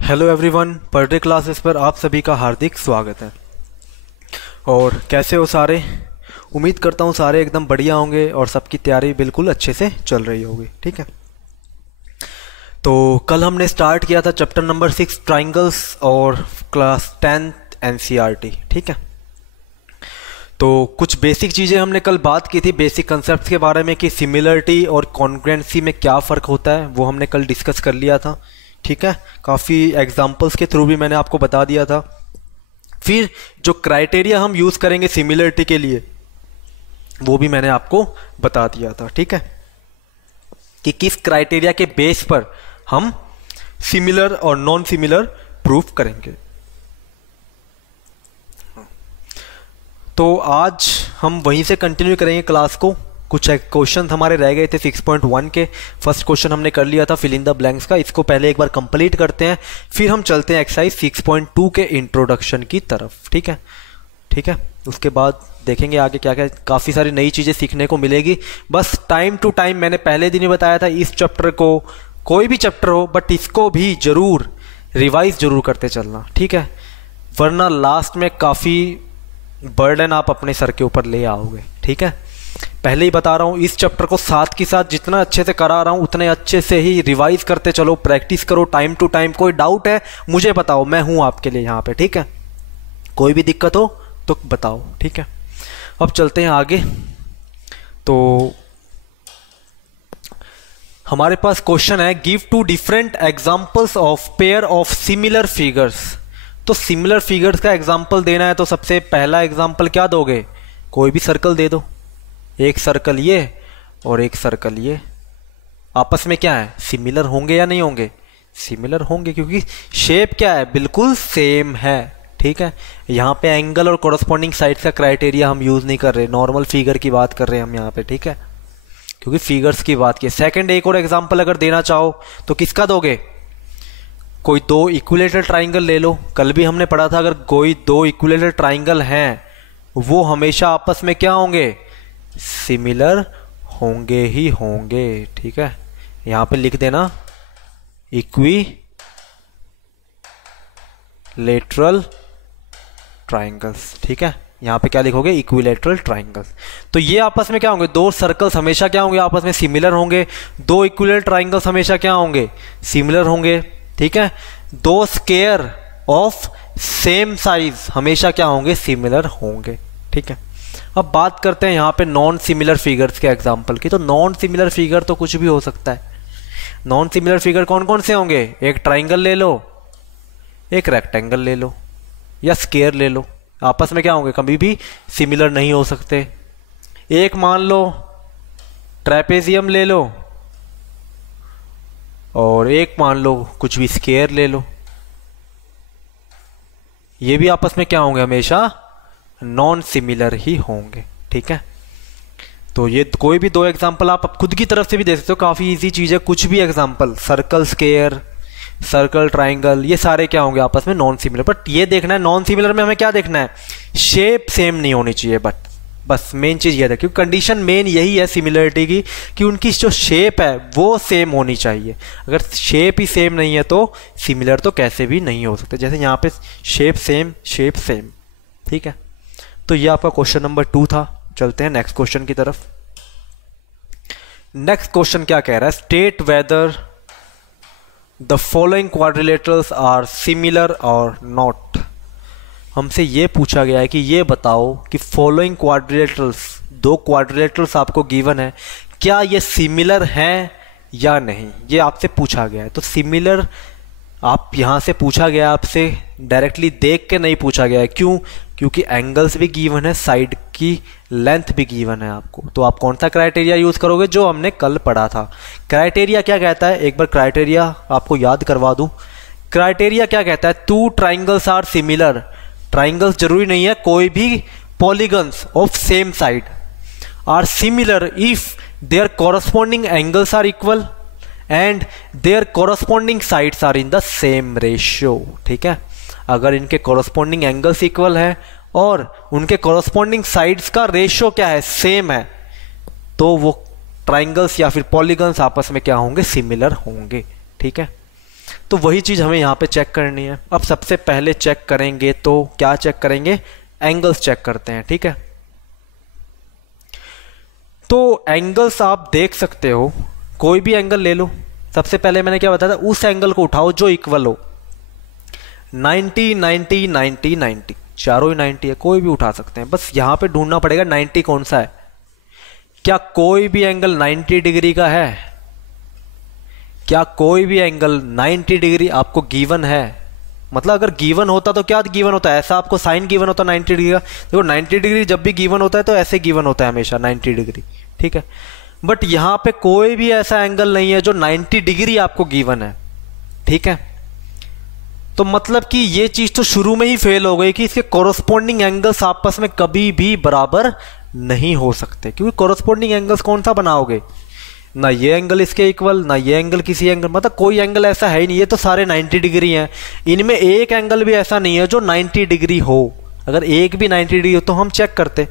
Hello everyone, birthday classes पर आप सभी का हार्दिक स्वागत है। और कैसे हो सारे? उम्मीद करता हूँ सारे एकदम बढ़िया होंगे और सबकी तैयारी बिल्कुल अच्छे से चल रही होगी। ठीक है, तो कल हमने स्टार्ट किया था चैप्टर नंबर 6 ट्राइंगल्स और क्लास 10th एनसीईआरटी। ठीक है, तो कुछ बेसिक चीज़ें हमने कल बात की थी, बेसिक कंसेप्ट के बारे में कि सिमिलरिटी और कॉन्ग्रुएंसी में क्या फ़र्क होता है, वो हमने कल डिस्कस कर लिया था। ठीक है, काफ़ी एग्जांपल्स के थ्रू भी मैंने आपको बता दिया था। फिर जो क्राइटेरिया हम यूज़ करेंगे सिमिलरिटी के लिए वो भी मैंने आपको बता दिया था। ठीक है, कि किस क्राइटेरिया के बेस पर हम सिमिलर और नॉन सिमिलर प्रूफ करेंगे। तो आज हम वहीं से कंटिन्यू करेंगे क्लास को। कुछ क्वेश्चन हमारे रह गए थे 6.1 के। फर्स्ट क्वेश्चन हमने कर लिया था फिल इन द ब्लैंक्स का, इसको पहले एक बार कंप्लीट करते हैं, फिर हम चलते हैं एक्सरसाइज 6.2 के इंट्रोडक्शन की तरफ। ठीक है, ठीक है, उसके बाद देखेंगे आगे क्या क्या, काफ़ी सारी नई चीज़ें सीखने को मिलेगी। बस टाइम टू टाइम, मैंने पहले दिन ही बताया था, इस चैप्टर को, कोई भी चैप्टर हो बट इसको भी जरूर रिवाइज जरूर करते चलना। ठीक है, वरना लास्ट में काफ़ी बर्डन आप अपने सर के ऊपर ले आओगे। ठीक है, पहले ही बता रहा हूँ, इस चैप्टर को साथ के साथ जितना अच्छे से करा रहा हूँ उतने अच्छे से ही रिवाइज करते चलो, प्रैक्टिस करो टाइम टू टाइम। कोई डाउट है मुझे बताओ, मैं हूँ आपके लिए यहाँ पे। ठीक है, कोई भी दिक्कत हो तो बताओ। ठीक है, अब चलते हैं आगे। तो हमारे पास क्वेश्चन है, give 2 different examples of pair of similar figures. तो सिमिलर फिगर्स का एग्जाम्पल देना है तो सबसे पहला एग्जाम्पल क्या दोगे? कोई भी सर्कल दे दो, एक सर्कल ये और एक सर्कल ये। आपस में क्या है, सिमिलर होंगे या नहीं होंगे? सिमिलर होंगे, क्योंकि शेप क्या है, बिल्कुल सेम है। ठीक है, यहाँ पे एंगल और कॉरस्पॉन्डिंग साइड का क्राइटेरिया हम यूज नहीं कर रहे, नॉर्मल फिगर की बात कर रहे हैं हम यहाँ पे। ठीक है, क्योंकि फिगर्स की बात की। सेकंड, एक और एग्जाम्पल अगर देना चाहो तो किसका दोगे? कोई 2 इक्विलेटरल ट्राइंगल ले लो। कल भी हमने पढ़ा था, अगर कोई 2 इक्विलेटरल ट्राइंगल हैं वो हमेशा आपस में क्या होंगे? सिमिलर होंगे ही होंगे। ठीक है, यहां पे लिख देना इक्विलेटरल ट्राइंगल्स। ठीक है, यहां पे क्या लिखोगे? Equilateral triangles. तो ये आपस में क्या होंगे? 2 सर्कल्स हमेशा क्या होंगे? आपस में सिमिलर होंगे। 2 इक्विलेटरल ट्राइंगल्स हमेशा क्या होंगे? सिमिलर होंगे। ठीक है, 2 स्क्वायर ऑफ सेम साइज हमेशा क्या होंगे? सिमिलर होंगे। ठीक है, अब बात करते हैं यहाँ पे नॉन सिमिलर फिगर्स के एग्जाम्पल की। तो नॉन सिमिलर फिगर तो कुछ भी हो सकता है। नॉन सिमिलर फिगर कौन कौन से होंगे? एक ट्राइंगल ले लो, एक रेक्टेंगल ले लो, या स्क्वायर ले लो। आपस में क्या होंगे? कभी भी सिमिलर नहीं हो सकते। एक मान लो ट्रेपेजियम ले लो, और एक मान लो कुछ भी स्क्वायर ले लो। ये भी आपस में क्या होंगे? हमेशा नॉन सिमिलर ही होंगे। ठीक है, तो ये कोई भी 2 एग्जांपल आप खुद की तरफ से भी दे सकते हो, काफी इजी चीज है। कुछ भी example, circle square, circle triangle, ये सारे क्या होंगे? आपस में नॉन सिमिलर। बट ये देखना है नॉन सिमिलर में हमें क्या देखना है? शेप सेम नहीं होनी चाहिए। बस मेन चीज ये है, क्योंकि कंडीशन मेन यही है सिमिलरिटी की, कि उनकी जो शेप है वो सेम होनी चाहिए। अगर शेप ही सेम नहीं है तो सिमिलर तो कैसे भी नहीं हो सकते। जैसे यहाँ पे शेप सेम, शेप सेम। ठीक है, तो ये आपका क्वेश्चन नंबर 2 था। चलते हैं नेक्स्ट क्वेश्चन की तरफ। नेक्स्ट क्वेश्चन क्या कह रहा है? State whether the following quadrilaterals are similar और नॉट। हमसे ये पूछा गया है कि ये बताओ कि फॉलोइंग क्वाड्रिलेटरल्स, 2 क्वाड्रिलेटरल्स आपको गिवन है, क्या ये सिमिलर हैं या नहीं, ये आपसे पूछा गया है। तो सिमिलर आप यहां से पूछा गया, आपसे डायरेक्टली देख के नहीं पूछा गया है। क्यों? क्योंकि एंगल्स भी गिवन है, साइड की लेंथ भी गिवन है आपको। तो आप कौन सा क्राइटेरिया यूज करोगे? जो हमने कल पढ़ा था। क्राइटेरिया क्या कहता है? एक बार क्राइटेरिया आपको याद करवा दूं। क्राइटेरिया क्या कहता है? 2 ट्राइंगल्स आर सिमिलर। ट्राइंगल्स जरूरी नहीं है, कोई भी polygons of same side are similar if their corresponding angles are equal and their corresponding sides are in the same ratio. ठीक है, अगर इनके कॉरस्पॉन्डिंग एंगल्स इक्वल है और उनके कॉरस्पॉन्डिंग साइड्स का रेशियो क्या है? सेम है, तो वो ट्राइंगल्स या फिर पॉलीगन्स आपस में क्या होंगे? सिमिलर होंगे। ठीक है, तो वही चीज़ हमें यहाँ पे चेक करनी है। अब सबसे पहले चेक करेंगे तो क्या चेक करेंगे, एंगल्स चेक करते हैं, ठीक है। तो एंगल्स आप देख सकते हो, कोई भी एंगल ले लो। सबसे पहले मैंने क्या बताया था, उस एंगल को उठाओ जो इक्वल हो 90 90 90 90, चारों ही 90 है, कोई भी उठा सकते हैं। बस यहां पे ढूंढना पड़ेगा 90 कौन सा है। क्या कोई भी एंगल 90 डिग्री का है? क्या कोई भी एंगल 90 डिग्री आपको गिवन है? मतलब अगर गिवन होता तो क्या गिवन होता है, ऐसा आपको साइन गिवन होता 90 डिग्री का। देखो 90 डिग्री जब भी गिवन होता है तो ऐसे गिवन होता है हमेशा 90 डिग्री, ठीक है। बट यहां पे कोई भी ऐसा एंगल नहीं है जो 90 डिग्री आपको गिवन है, ठीक है। तो मतलब कि ये चीज तो शुरू में ही फेल हो गई कि इसके कोरोस्पोंडिंग एंगल्स आपस में कभी भी बराबर नहीं हो सकते, क्योंकि कोरोस्पोंडिंग एंगल्स कौन सा बनाओगे, ना ये एंगल इसके इक्वल, ना ये एंगल किसी एंगल, मतलब कोई एंगल ऐसा है ही नहीं। ये तो सारे 90 डिग्री हैं, इनमें एक एंगल भी ऐसा नहीं है जो 90 डिग्री हो। अगर एक भी 90 डिग्री हो तो हम चेक करते,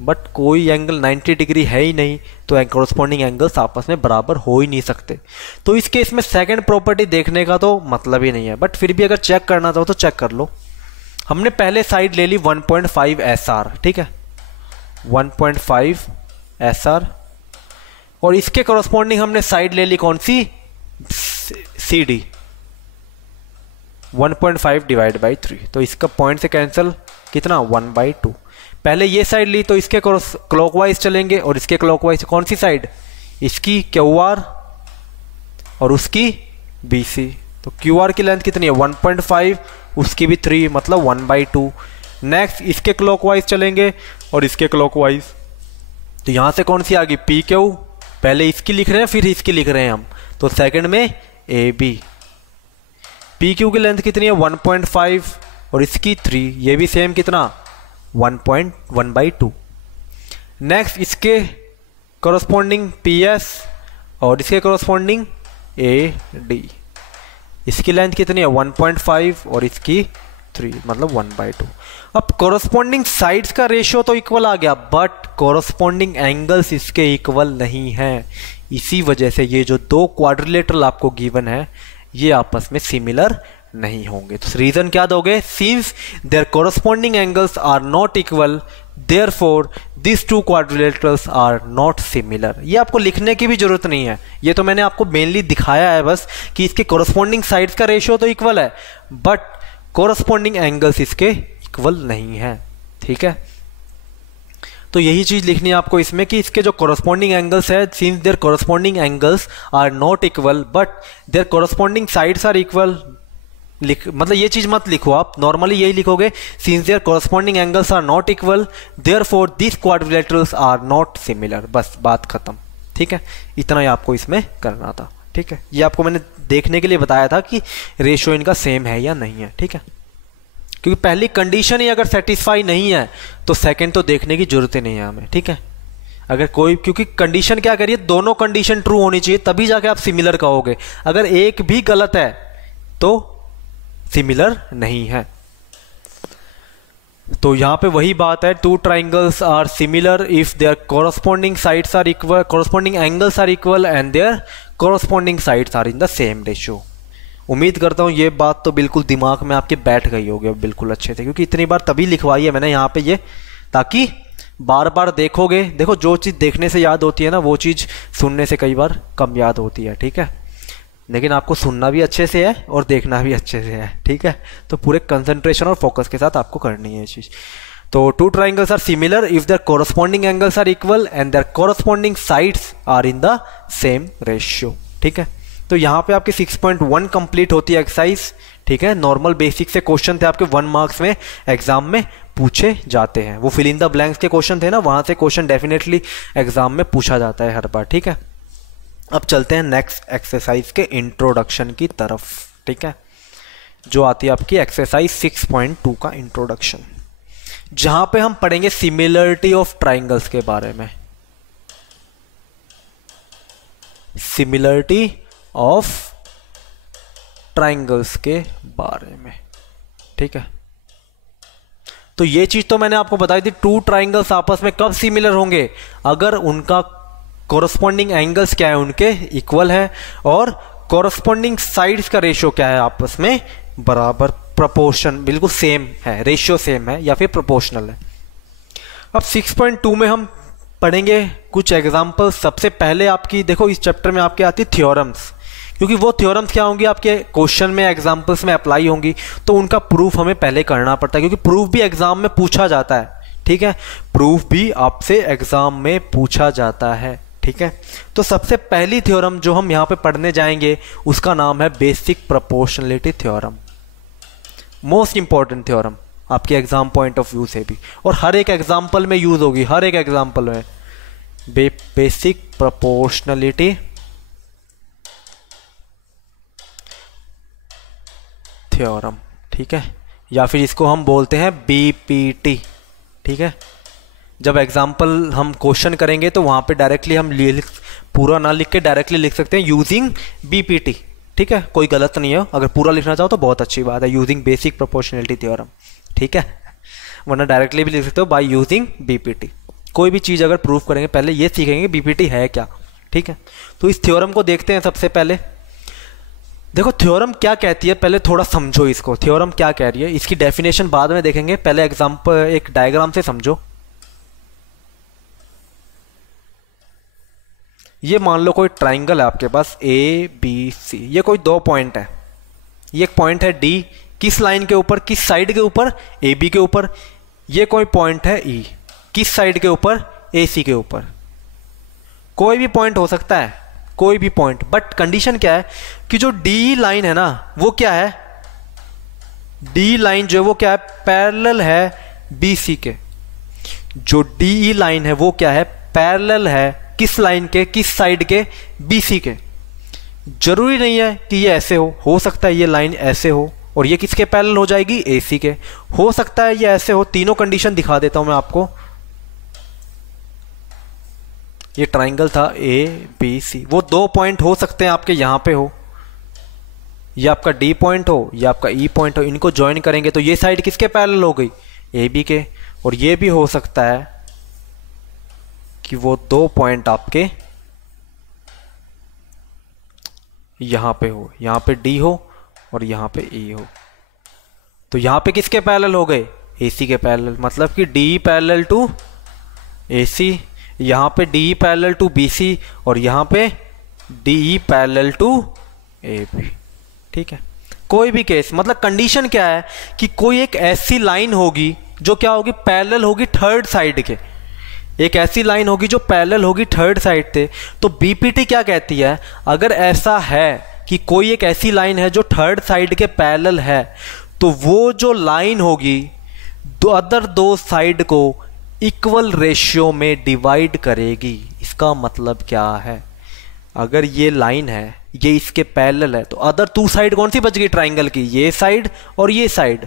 बट कोई एंगल 90 डिग्री है ही नहीं, तो कोरोस्पोंडिंग एंगल्स आपस में बराबर हो ही नहीं सकते। तो इस केस में सेकंड प्रॉपर्टी देखने का तो मतलब ही नहीं है, बट फिर भी अगर चेक करना चाहो तो चेक कर लो। हमने पहले साइड ले ली 1.5 SR, ठीक है, 1.5 SR, और इसके कोरोस्पोंडिंग हमने साइड ले ली कौन सी, CD, 1.5 डिवाइड बाई 3। तो इसका पॉइंट से कैंसिल कितना, 1/2। पहले ये साइड ली तो इसके क्लॉकवाइज चलेंगे, और इसके क्लॉकवाइज कौन सी साइड, इसकी QR और उसकी BC। तो QR की लेंथ कितनी है 1.5, उसकी भी 3, मतलब 1/2। नेक्स्ट इसके क्लॉकवाइज चलेंगे और इसके क्लॉकवाइज, तो यहां से कौन सी आ गई PQ, पहले इसकी लिख रहे हैं फिर इसकी लिख रहे हैं हम, तो सेकंड में AB। PQ की लेंथ कितनी है 1.5 और इसकी 3, ये भी सेम कितना 1.1/2। नेक्स्ट इसके कॉरस्पॉन्डिंग PS और इसके कॉरस्पॉन्डिंग AD, इसकी लेंथ कितनी है 1.5 और इसकी 3, मतलब 1/2। अब कॉरस्पॉन्डिंग साइड्स का रेशियो तो इक्वल आ गया, बट कॉरस्पॉन्डिंग एंगल्स इसके इक्वल नहीं है। इसी वजह से ये जो दो क्वाड्रिलेटरल आपको गिवन है ये आपस में सिमिलर नहीं होंगे। तो रीजन क्या दोगे, since their corresponding angles are not equal therefore this two quadrilaterals are not similar. ये आपको लिखने की भी जरूरत नहीं है, ये तो मैंने आपको मेनली दिखाया है बस कि इसके कॉरस्पॉन्डिंग साइड्स का रेशियो तो इक्वल है, बट कॉरस्पॉन्डिंग एंगल्स इसके इक्वल नहीं है, ठीक है। तो यही चीज लिखनी है आपको इसमें कि इसके जो कॉरस्पॉन्डिंग एंगल्स है, since their corresponding angles are not equal but their corresponding sides are equal. मतलब ये चीज मत लिखो आप, नॉर्मली यही लिखोगे since their corresponding angles are not equal therefore this quadrilaterals are not similar, बस बात खत्म, ठीक है। इतना ही आपको इसमें करना था, ठीक है। ये आपको मैंने देखने के लिए बताया था कि रेशियो इनका सेम है या नहीं है, ठीक है। क्योंकि पहली कंडीशन ही अगर सेटिस्फाई नहीं है तो सेकंड तो देखने की जरूरत ही नहीं है हमें, ठीक है। अगर कोई, क्योंकि कंडीशन क्या करिए, दोनों कंडीशन ट्रू होनी चाहिए तभी जाके आप सिमिलर कहोगे। अगर एक भी गलत है तो सिमिलर नहीं है। तो यहां पे वही बात है, two triangles are similar if their corresponding sides are equal, corresponding angles are equal and their corresponding sides are in the same ratio. उम्मीद करता हूं ये बात तो बिल्कुल दिमाग में आपके बैठ गई होगी बिल्कुल अच्छे से, क्योंकि इतनी बार तभी लिखवाई है मैंने यहाँ पे ये, ताकि बार बार देखोगे। देखो जो चीज़ देखने से याद होती है ना वो चीज़ सुनने से कई बार कम याद होती है, ठीक है। लेकिन आपको सुनना भी अच्छे से है और देखना भी अच्छे से है, ठीक है। तो पूरे कंसंट्रेशन और फोकस के साथ आपको करनी है ये चीज़। तो two triangles are similar if their corresponding angles are equal and their corresponding sides are in the same ratio, ठीक है। तो यहाँ पे आपकी 6.1 कंप्लीट होती है एक्सरसाइज, ठीक है। नॉर्मल बेसिक से क्वेश्चन थे आपके 1 मार्क्स में एग्जाम में पूछे जाते हैं, वो फिल इन द ब्लैंक्स के क्वेश्चन थे ना, वहां से क्वेश्चन डेफिनेटली एग्जाम में पूछा जाता है हर बार, ठीक है। अब चलते हैं नेक्स्ट एक्सरसाइज के इंट्रोडक्शन की तरफ, ठीक है, जो आती है आपकी एक्सरसाइज 6.2 का इंट्रोडक्शन, जहां पे हम पढ़ेंगे सिमिलरिटी ऑफ ट्राइंगल्स के बारे में, सिमिलरिटी ऑफ ट्राइंगल्स के बारे में, ठीक है। तो ये चीज तो मैंने आपको बताई थी, टू ट्राइंगल्स आपस में कब सिमिलर होंगे, अगर उनका कोरस्पॉन्डिंग एंगल्स क्या है, उनके इक्वल है और कॉरस्पॉन्डिंग साइड्स का रेशियो क्या है आपस में, बराबर, प्रोपोर्शन, बिल्कुल सेम है, रेशियो सेम है या फिर प्रोपोर्शनल है। अब 6.2 में हम पढ़ेंगे कुछ एग्जाम्पल। सबसे पहले आपकी देखो इस चैप्टर में आपके आती थ्योरम्स, क्योंकि वो थ्योरम्स क्या होंगी आपके क्वेश्चन में, एग्जाम्पल्स में अप्लाई होंगी, तो उनका प्रूफ हमें पहले करना पड़ता है, क्योंकि प्रूफ भी एग्जाम में पूछा जाता है। ठीक है, प्रूफ भी आपसे एग्जाम में पूछा जाता है। ठीक है, तो सबसे पहली थ्योरम जो हम यहाँ पे पढ़ने जाएंगे उसका नाम है basic proportionality theorem. Most important theorem आपके एग्जाम पॉइंट ऑफ व्यू से भी, और हर एक एग्जाम्पल में यूज होगी, हर एक एग्जाम्पल में। बेसिक प्रोपोर्शनलिटी थ्योरम, ठीक है, या फिर इसको हम बोलते हैं बीपीटी। ठीक है, जब एग्जाम्पल हम क्वेश्चन करेंगे तो वहां पे डायरेक्टली हम पूरा ना लिख के डायरेक्टली लिख सकते हैं यूजिंग बीपीटी। ठीक है, कोई गलत नहीं है, अगर पूरा लिखना चाहो तो बहुत अच्छी बात है, यूजिंग बेसिक प्रोपोर्शनलिटी थ्योरम। ठीक है, वरना डायरेक्टली भी लिख सकते हो बाय यूजिंग बीपीटी। कोई भी चीज़ अगर प्रूव करेंगे पहले ये सीखेंगे बीपीटी है क्या। ठीक है, तो इस थ्योरम को देखते हैं। सबसे पहले देखो थ्योरम क्या कहती है, पहले थोड़ा समझो इसको, थ्योरम क्या कह रही है, इसकी डेफिनेशन बाद में देखेंगे, पहले एग्जाम्पल एक डायग्राम से समझो। ये मान लो कोई ट्राइंगल है आपके पास ए बी सी, ये कोई दो पॉइंट है, ये एक पॉइंट है डी, किस लाइन के ऊपर, किस साइड के ऊपर, ए बी के ऊपर। ये कोई पॉइंट है ई, किस साइड के ऊपर, ए सी के ऊपर। कोई भी पॉइंट हो सकता है, कोई भी पॉइंट, बट कंडीशन क्या है कि जो डी लाइन है ना वो क्या है, डी लाइन जो है वो क्या है, पैरेलल है बी सी के। जो डी लाइन है वो क्या है, पैरेलल है किस लाइन के, किस साइड के, बी सी के। जरूरी नहीं है कि ये ऐसे हो सकता है ये लाइन ऐसे हो और ये किसके पैरेलल हो जाएगी, ए सी के। हो सकता है ये ऐसे हो, तीनों कंडीशन दिखा देता हूं मैं आपको। ये ट्राइंगल था ए बी सी, वो दो पॉइंट हो सकते हैं आपके यहां पे हो, ये आपका डी पॉइंट हो, ये आपका ई पॉइंट हो, इनको ज्वाइन करेंगे तो ये साइड किसके पैरेलल हो गई, ए बी के। और ये भी हो सकता है कि वो दो पॉइंट आपके यहां पे हो, यहां पे डी हो और यहां पे ई हो, तो यहां पे किसके पैरेलल हो गए, ए सी के पैरेलल, मतलब कि D parallel to A C, यहां पे D parallel to B C और यहां पे D parallel to A B. ठीक है, कोई भी केस, मतलब कंडीशन क्या है कि कोई एक ऐसी लाइन होगी जो क्या होगी, पैरेलल होगी थर्ड साइड के, एक ऐसी लाइन होगी जो पैरेलल होगी थर्ड साइड से। तो बीपीटी क्या कहती है, अगर ऐसा है कि कोई एक ऐसी लाइन है जो थर्ड साइड के पैरेलल है, तो वो जो लाइन होगी दो अदर दो साइड को इक्वल रेशियो में डिवाइड करेगी। इसका मतलब क्या है, अगर ये लाइन है ये इसके पैरेलल है तो अदर टू साइड कौन सी बच गई ट्राइंगल की, ये साइड और ये साइड।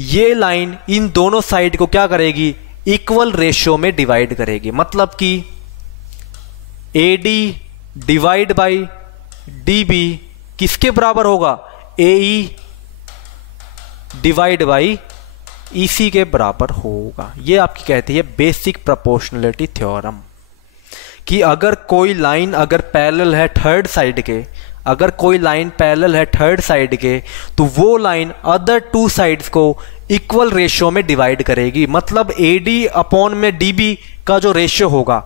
ये लाइन इन दोनों साइड को क्या करेगी, इक्वल रेशियो में डिवाइड करेगी। मतलब कि AD डिवाइड बाई DB किसके बराबर होगा, AE डिवाइड बाई EC के बराबर होगा। ये आपकी कहती है बेसिक प्रोपोर्शनलिटी थ्योरम, कि अगर कोई लाइन अगर पैरेलल है थर्ड साइड के, अगर कोई लाइन पैरेलल है थर्ड साइड के, तो वो लाइन अदर टू साइड्स को इक्वल रेशियो में डिवाइड करेगी। मतलब AD अपॉन में DB का जो रेशियो होगा,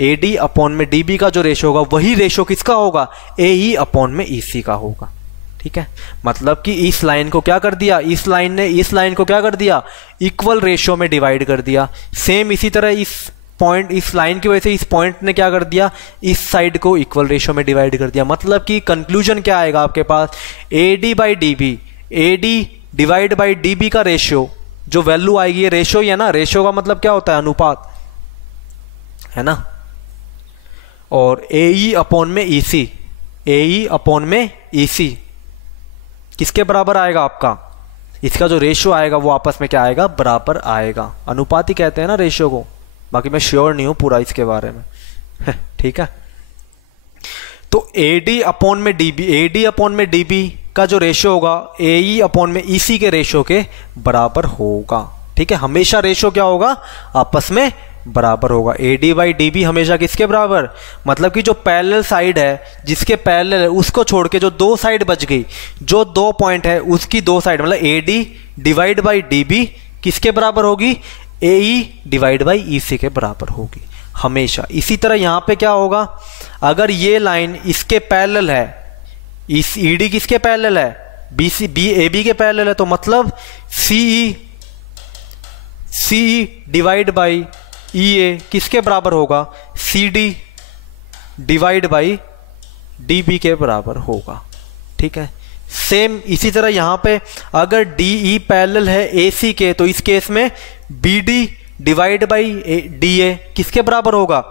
AD अपॉन में DB का जो रेशियो होगा वही रेशियो किसका होगा, AE अपॉन में EC का होगा। ठीक है, मतलब कि इस लाइन को क्या कर दिया, इस लाइन ने इस लाइन को क्या कर दिया, इक्वल रेशियो में डिवाइड कर दिया। सेम इसी तरह इस पॉइंट, इस लाइन की वजह से इस पॉइंट ने क्या कर दिया, इस साइड को इक्वल रेशियो में डिवाइड कर दिया। मतलब कि कंक्लूजन क्या आएगा आपके पास, AD by DB, AD divide by DB का रेशियो जो वैल्यू आएगी, ये रेशियो ही है ना, रेशियो का मतलब क्या होता है, अनुपात है ना। और AE अपॉन में EC, AE अपॉन में EC किसके बराबर आएगा आपका, इसका जो रेशियो आएगा वो आपस में क्या आएगा, बराबर आएगा। अनुपात ही कहते हैं ना रेशियो को, बाकी मैं श्योर नहीं हूं पूरा इसके बारे में। ठीक है, तो AD अपॉन में DB, AD अपॉन में DB का जो रेशियो होगा AE अपॉन में EC के रेशियो के बराबर होगा। ठीक है, हमेशा रेशियो क्या होगा, आपस में बराबर होगा। AD बाई DB हमेशा किसके बराबर, मतलब कि जो पैरेलल साइड है जिसके पैरेलल है उसको छोड़ के जो दो साइड बच गई, जो दो पॉइंट है उसकी दो साइड, मतलब AD डिवाइड बाई DB किसके बराबर होगी, AE डिवाइड बाई EC के बराबर होगी हमेशा। इसी तरह यहाँ पे क्या होगा, अगर ये लाइन इसके पैरेलल है, इस ED किसके पैरेलल है, AB के पैरेलल है, तो मतलब CE डिवाइड बाई EA किसके बराबर होगा, CD डिवाइड बाई DB के बराबर होगा। ठीक है, सेम इसी तरह यहाँ पे अगर DE पैरेलल है AC के, तो इस केस में BD डिवाइड बाई DA किसके बराबर होगा,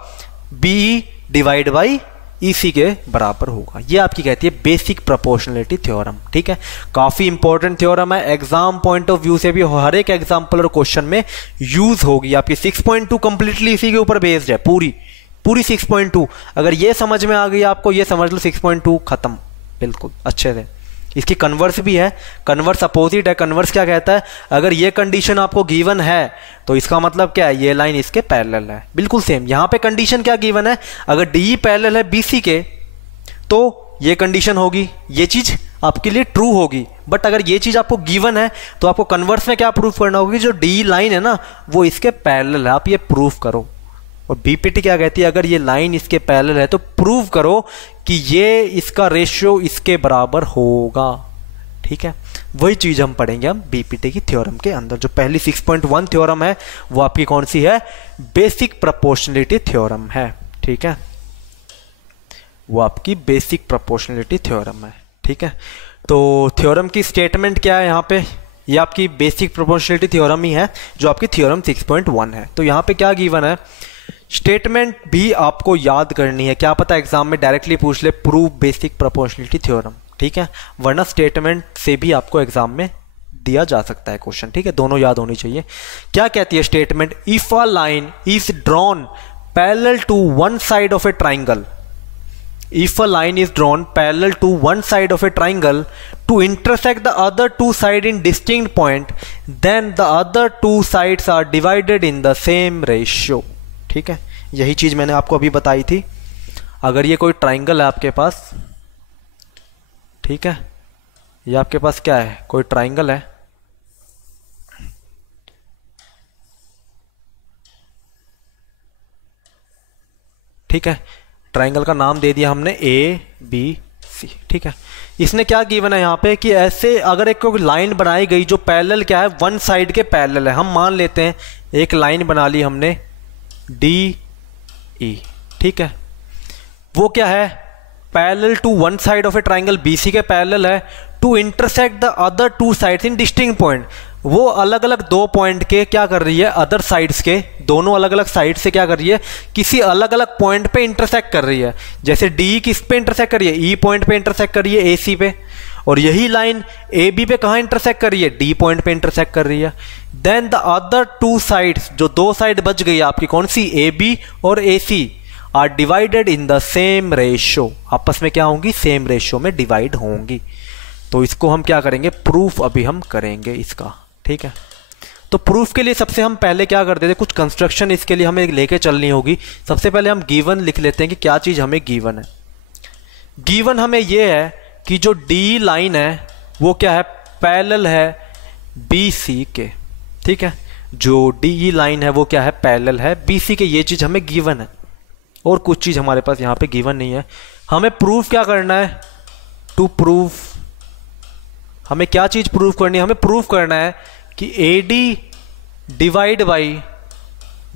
BE डिवाइड बाई EC के बराबर होगा। ये आपकी कहती है बेसिक प्रोपोर्शनलिटी थ्योरम। ठीक है, काफी इंपॉर्टेंट थ्योरम है, एग्जाम पॉइंट ऑफ व्यू से भी हर एक एग्जाम्पल और क्वेश्चन में यूज होगी। आपकी 6.2 कंप्लीटली इसी के ऊपर बेस्ड है, पूरी 6.2। अगर ये समझ में आ गई आपको, ये समझ लो 6.2 खत्म बिल्कुल अच्छे से। इसकी कन्वर्स भी है, कन्वर्स अपोजिट है। कन्वर्स क्या कहता है, अगर ये कंडीशन आपको गिवन है तो इसका मतलब क्या है, ये लाइन इसके पैरेलल है, बिल्कुल सेम। यहां पे कंडीशन क्या गिवन है, अगर DE पैरेलल है BC के तो ये कंडीशन होगी, ये चीज आपके लिए ट्रू होगी। बट अगर ये चीज आपको गिवन है तो आपको कन्वर्स में क्या प्रूफ करना होगी, जो DE लाइन है ना वो इसके पैरेलल है, आप ये प्रूफ करो। और BPT क्या कहती है, अगर ये लाइन इसके पैरेलल है तो प्रूव करो कि ये इसका रेशियो इसके बराबर होगा। ठीक है, वही चीज हम पढ़ेंगे हम BPT की थ्योरम के अंदर। जो पहली 6.1 थ्योरम है वो आपकी कौन सी है, बेसिक प्रोपोर्शनलिटी थ्योरम है। ठीक है, वो आपकी बेसिक प्रोपोर्शनलिटी थ्योरम है। ठीक है, तो थ्योरम की स्टेटमेंट क्या है यहाँ पे, ये आपकी बेसिक प्रोपोर्शनलिटी थ्योरम ही है जो आपकी थ्योरम 6.1 है। तो यहाँ पे क्या गिवन है, स्टेटमेंट भी आपको याद करनी है, क्या पता एग्जाम में डायरेक्टली पूछ ले प्रूव बेसिक प्रोपोर्शनलिटी थ्योरम। ठीक है, वरना स्टेटमेंट से भी आपको एग्जाम में दिया जा सकता है क्वेश्चन। ठीक है, दोनों याद होनी चाहिए। क्या कहती है statement, if a line is drawn parallel to one side of a triangle, if a line is drawn parallel to one side of a triangle to intersect the other two sides in distinct point, then the other two sides are divided in the same ratio। ठीक है, यही चीज मैंने आपको अभी बताई थी। अगर ये कोई ट्राइंगल है आपके पास, ठीक है, ये आपके पास क्या है, कोई ट्राइंगल है, ठीक है, ट्राइंगल का नाम दे दिया हमने ABC। ठीक है, इसने क्या गिवन है यहाँ पे कि ऐसे अगर एक कोई लाइन बनाई गई जो पैरेलल क्या है, वन साइड के पैरेलल है। हम मान लेते हैं एक लाइन बना ली हमने DE। ठीक है, वो क्या है, parallel to one side of a triangle BC के पैरेलल है, to intersect the other two sides in distinct point. वो अलग अलग दो पॉइंट के क्या कर रही है, अदर साइड्स के, दोनों अलग अलग साइड से क्या कर रही है, किसी अलग अलग पॉइंट पे इंटरसेक्ट कर रही है। जैसे DE किस पे इंटरसेक्ट कर रही है, E पॉइंट पे इंटरसेक्ट कर रही है AC पे, और यही लाइन AB पे कहाँ इंटरसेक्ट कर रही है, D पॉइंट पे इंटरसेक्ट कर रही है। Then the other two sides, जो दो साइड बच गई आपकी कौन सी, AB और AC, are divided in the same ratio, आपस में क्या होंगी, सेम रेशियो में डिवाइड होंगी। तो इसको हम क्या करेंगे, प्रूफ अभी हम करेंगे इसका। ठीक है, तो प्रूफ के लिए सबसे हम पहले क्या करते थे, कुछ कंस्ट्रक्शन इसके लिए हमें लेके चलनी होगी। सबसे पहले हम गिवन लिख लेते हैं कि क्या चीज हमें गिवन है। गिवन हमें यह है कि जो DE लाइन है वो क्या है, पैरेलल है BC के। ठीक है, जो DE लाइन है वो क्या है, पैरेलल है BC के, ये चीज हमें गिवन है। और कुछ चीज हमारे पास यहाँ पे गिवन नहीं है। हमें प्रूफ क्या करना है, टू प्रूफ, हमें क्या चीज प्रूफ करनी है, हमें प्रूफ करना है कि AD डिवाइड बाई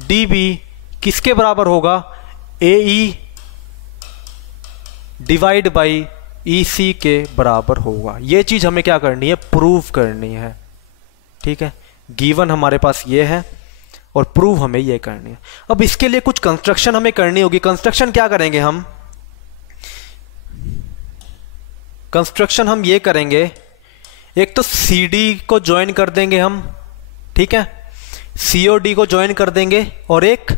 DB किसके बराबर होगा, AE डिवाइड बाई EC के बराबर होगा। ये चीज हमें क्या करनी है, प्रूफ करनी है। ठीक है, गिवन हमारे पास ये है और प्रूफ हमें ये करनी है। अब इसके लिए कुछ कंस्ट्रक्शन हमें करनी होगी। कंस्ट्रक्शन क्या करेंगे हम, कंस्ट्रक्शन हम ये करेंगे, एक तो CD को ज्वाइन कर देंगे हम, ठीक है, C और D को ज्वाइन कर देंगे, और एक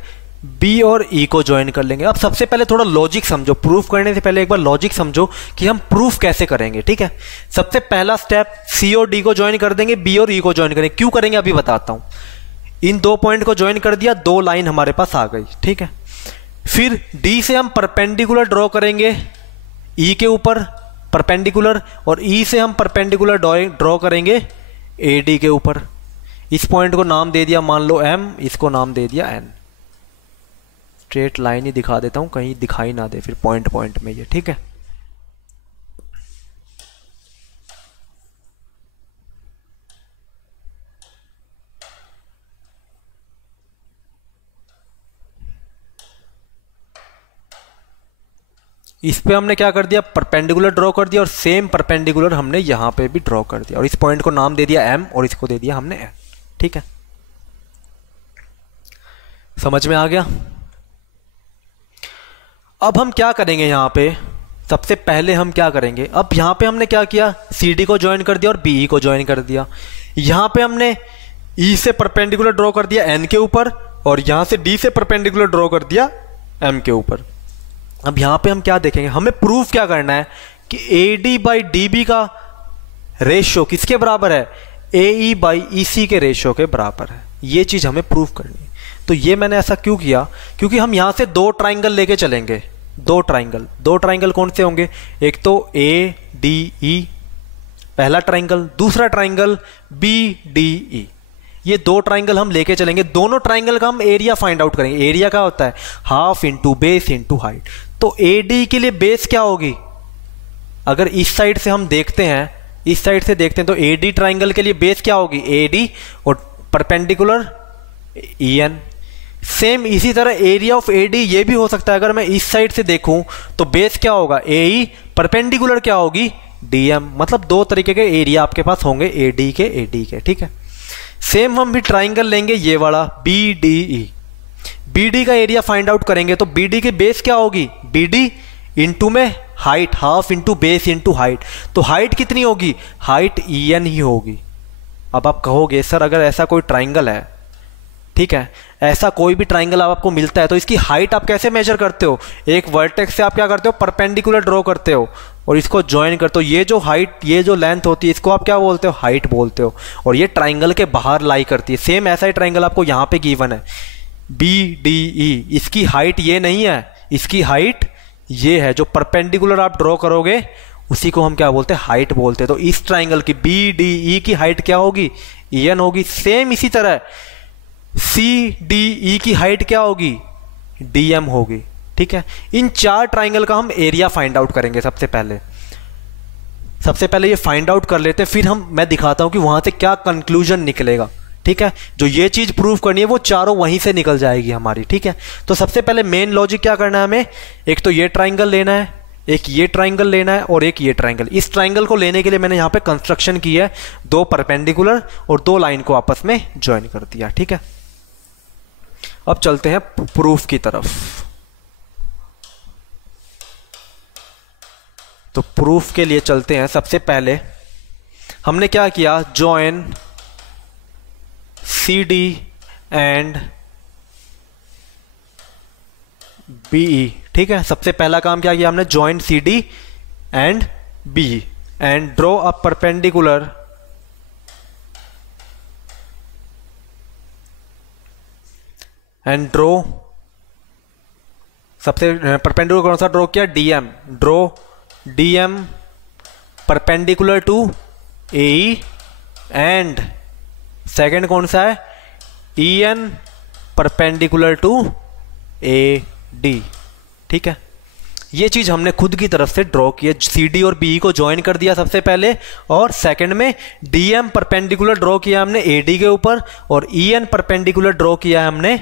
B और E को ज्वाइन कर लेंगे। अब सबसे पहले थोड़ा लॉजिक समझो, प्रूफ करने से पहले एक बार लॉजिक समझो कि हम प्रूफ कैसे करेंगे। ठीक है, सबसे पहला स्टेप, C और D को ज्वाइन कर देंगे, B और E को ज्वाइन करेंगे। क्यों करेंगे अभी बताता हूं। इन दो पॉइंट को ज्वाइन कर दिया, दो लाइन हमारे पास आ गई, ठीक है। फिर डी से हम परपेंडिकुलर ड्रॉ करेंगे ई के ऊपर परपेंडिकुलर, और ई से हम परपेंडिकुलर ड्रॉ करेंगे ए डी के ऊपर। इस पॉइंट को नाम दे दिया मान लो एम, इसको नाम दे दिया एन। स्ट्रेट लाइन ही दिखा देता हूं कहीं दिखाई ना दे फिर पॉइंट पॉइंट में ये, ठीक है। इस पे हमने क्या कर दिया, परपेंडिकुलर ड्रॉ कर दिया, और सेम परपेंडिकुलर हमने यहां पे भी ड्रॉ कर दिया, और इस पॉइंट को नाम दे दिया एम और इसको दे दिया हमने एन, ठीक है। समझ में आ गया। अब हम क्या करेंगे यहां पे, सबसे पहले हम क्या करेंगे, अब यहां पे हमने क्या किया, सी डी को ज्वाइन कर दिया और बी ई को ज्वाइन कर दिया। यहां पे हमने ई से परपेंडिकुलर ड्रॉ कर दिया एन के ऊपर, और यहां से डी से परपेंडिकुलर ड्रॉ कर दिया एम के ऊपर। अब यहां पे हम क्या देखेंगे, हमें प्रूफ क्या करना है कि A D by D B का रेशियो किसके बराबर है, ए ई बाई ई सी के रेशियो के बराबर है। ये चीज हमें प्रूफ करनी है। तो ये मैंने ऐसा क्यों किया, क्योंकि हम यहां से दो ट्राइंगल लेके चलेंगे, दो ट्राइंगल कौन से होंगे, एक तो ए डी ई पहला ट्राइंगल, दूसरा ट्राइंगल बी डी ई। ये दो ट्राइंगल हम लेके चलेंगे, दोनों ट्राइंगल का हम एरिया फाइंड आउट करेंगे। एरिया क्या होता है, half into base into height. तो ए डी के लिए बेस क्या होगी, अगर इस साइड से हम देखते हैं, इस साइड से देखते हैं तो ए डी ट्राइंगल के लिए बेस क्या होगी, ए डी और परपेंडिकुलर ई एन। सेम इसी तरह एरिया ऑफ ए डी ये भी हो सकता है, अगर मैं इस साइड से देखूं तो बेस क्या होगा ए ई, परपेंडिकुलर क्या होगी डी एम। मतलब दो तरीके के एरिया आपके पास होंगे ए डी के, ठीक है। सेम हम भी ट्राइंगल लेंगे ये वाला B D E, B D का एरिया फाइंड आउट करेंगे तो बी डी की बेस क्या होगी, बी डी इंटू में height, half into base into height. तो हाइट कितनी होगी, हाइट ई एन ही होगी। अब आप कहोगे सर अगर ऐसा कोई ट्राइंगल है, ठीक है, ऐसा कोई भी ट्राइंगल आपको मिलता है तो इसकी हाइट आप कैसे मेजर करते हो, एक वर्टेक्स से आप क्या करते हो, परपेंडिकुलर ड्रॉ करते हो और इसको ज्वाइन करते हो। ये जो हाइट, ये जो लेंथ होती है इसको आप क्या बोलते हो, हाइट बोलते हो, और ये ट्राइंगल के बाहर लाई करती है। सेम ऐसा ही ट्राइंगल आपको यहाँ पे गिवन है बी डी ई, इसकी हाइट ये नहीं है, इसकी हाइट ये है। जो परपेंडिकुलर आप ड्रॉ करोगे उसी को हम क्या बोलते हैं, हाइट बोलते हैं। तो इस ट्राइंगल की बी डी ई की हाइट क्या होगी, ई एन होगी। सेम इसी तरह सी डी ई की हाइट क्या होगी, डी एम होगी, ठीक है। इन चार ट्राइंगल का हम एरिया फाइंड आउट करेंगे। सबसे पहले ये फाइंड आउट कर लेते हैं, फिर मैं दिखाता हूं कि वहां से क्या कंक्लूजन निकलेगा, ठीक है। जो ये चीज प्रूव करनी है वो चारों वहीं से निकल जाएगी हमारी, ठीक है। तो सबसे पहले मेन लॉजिक क्या करना है हमें, एक तो ये ट्राइंगल लेना है, एक ये ट्राइंगल लेना है और एक ये ट्राइंगल। इस ट्राइंगल को लेने के लिए मैंने यहां पे कंस्ट्रक्शन की है, दो परपेंडिकुलर और दो लाइन को आपस में ज्वाइन कर दिया, ठीक है। अब चलते हैं प्रूफ की तरफ। तो प्रूफ के लिए चलते हैं। सबसे पहले हमने क्या किया, join C D and B E, ठीक है। सबसे पहला काम क्या किया हमने, join C D and B E and draw a perpendicular and draw, सबसे परपेंडिकुलर कौन सा ड्रॉ किया, D M, draw D M perpendicular to A and second कौन सा है, E N perpendicular to A D, ठीक है। ये चीज हमने खुद की तरफ से ड्रॉ की है। सी डी और बी को ज्वाइन कर दिया सबसे पहले, और सेकंड में डी एम परपेंडिकुलर ड्रॉ किया हमने ए डी के ऊपर, और ई एन परपेंडिकुलर ड्रॉ किया है हमने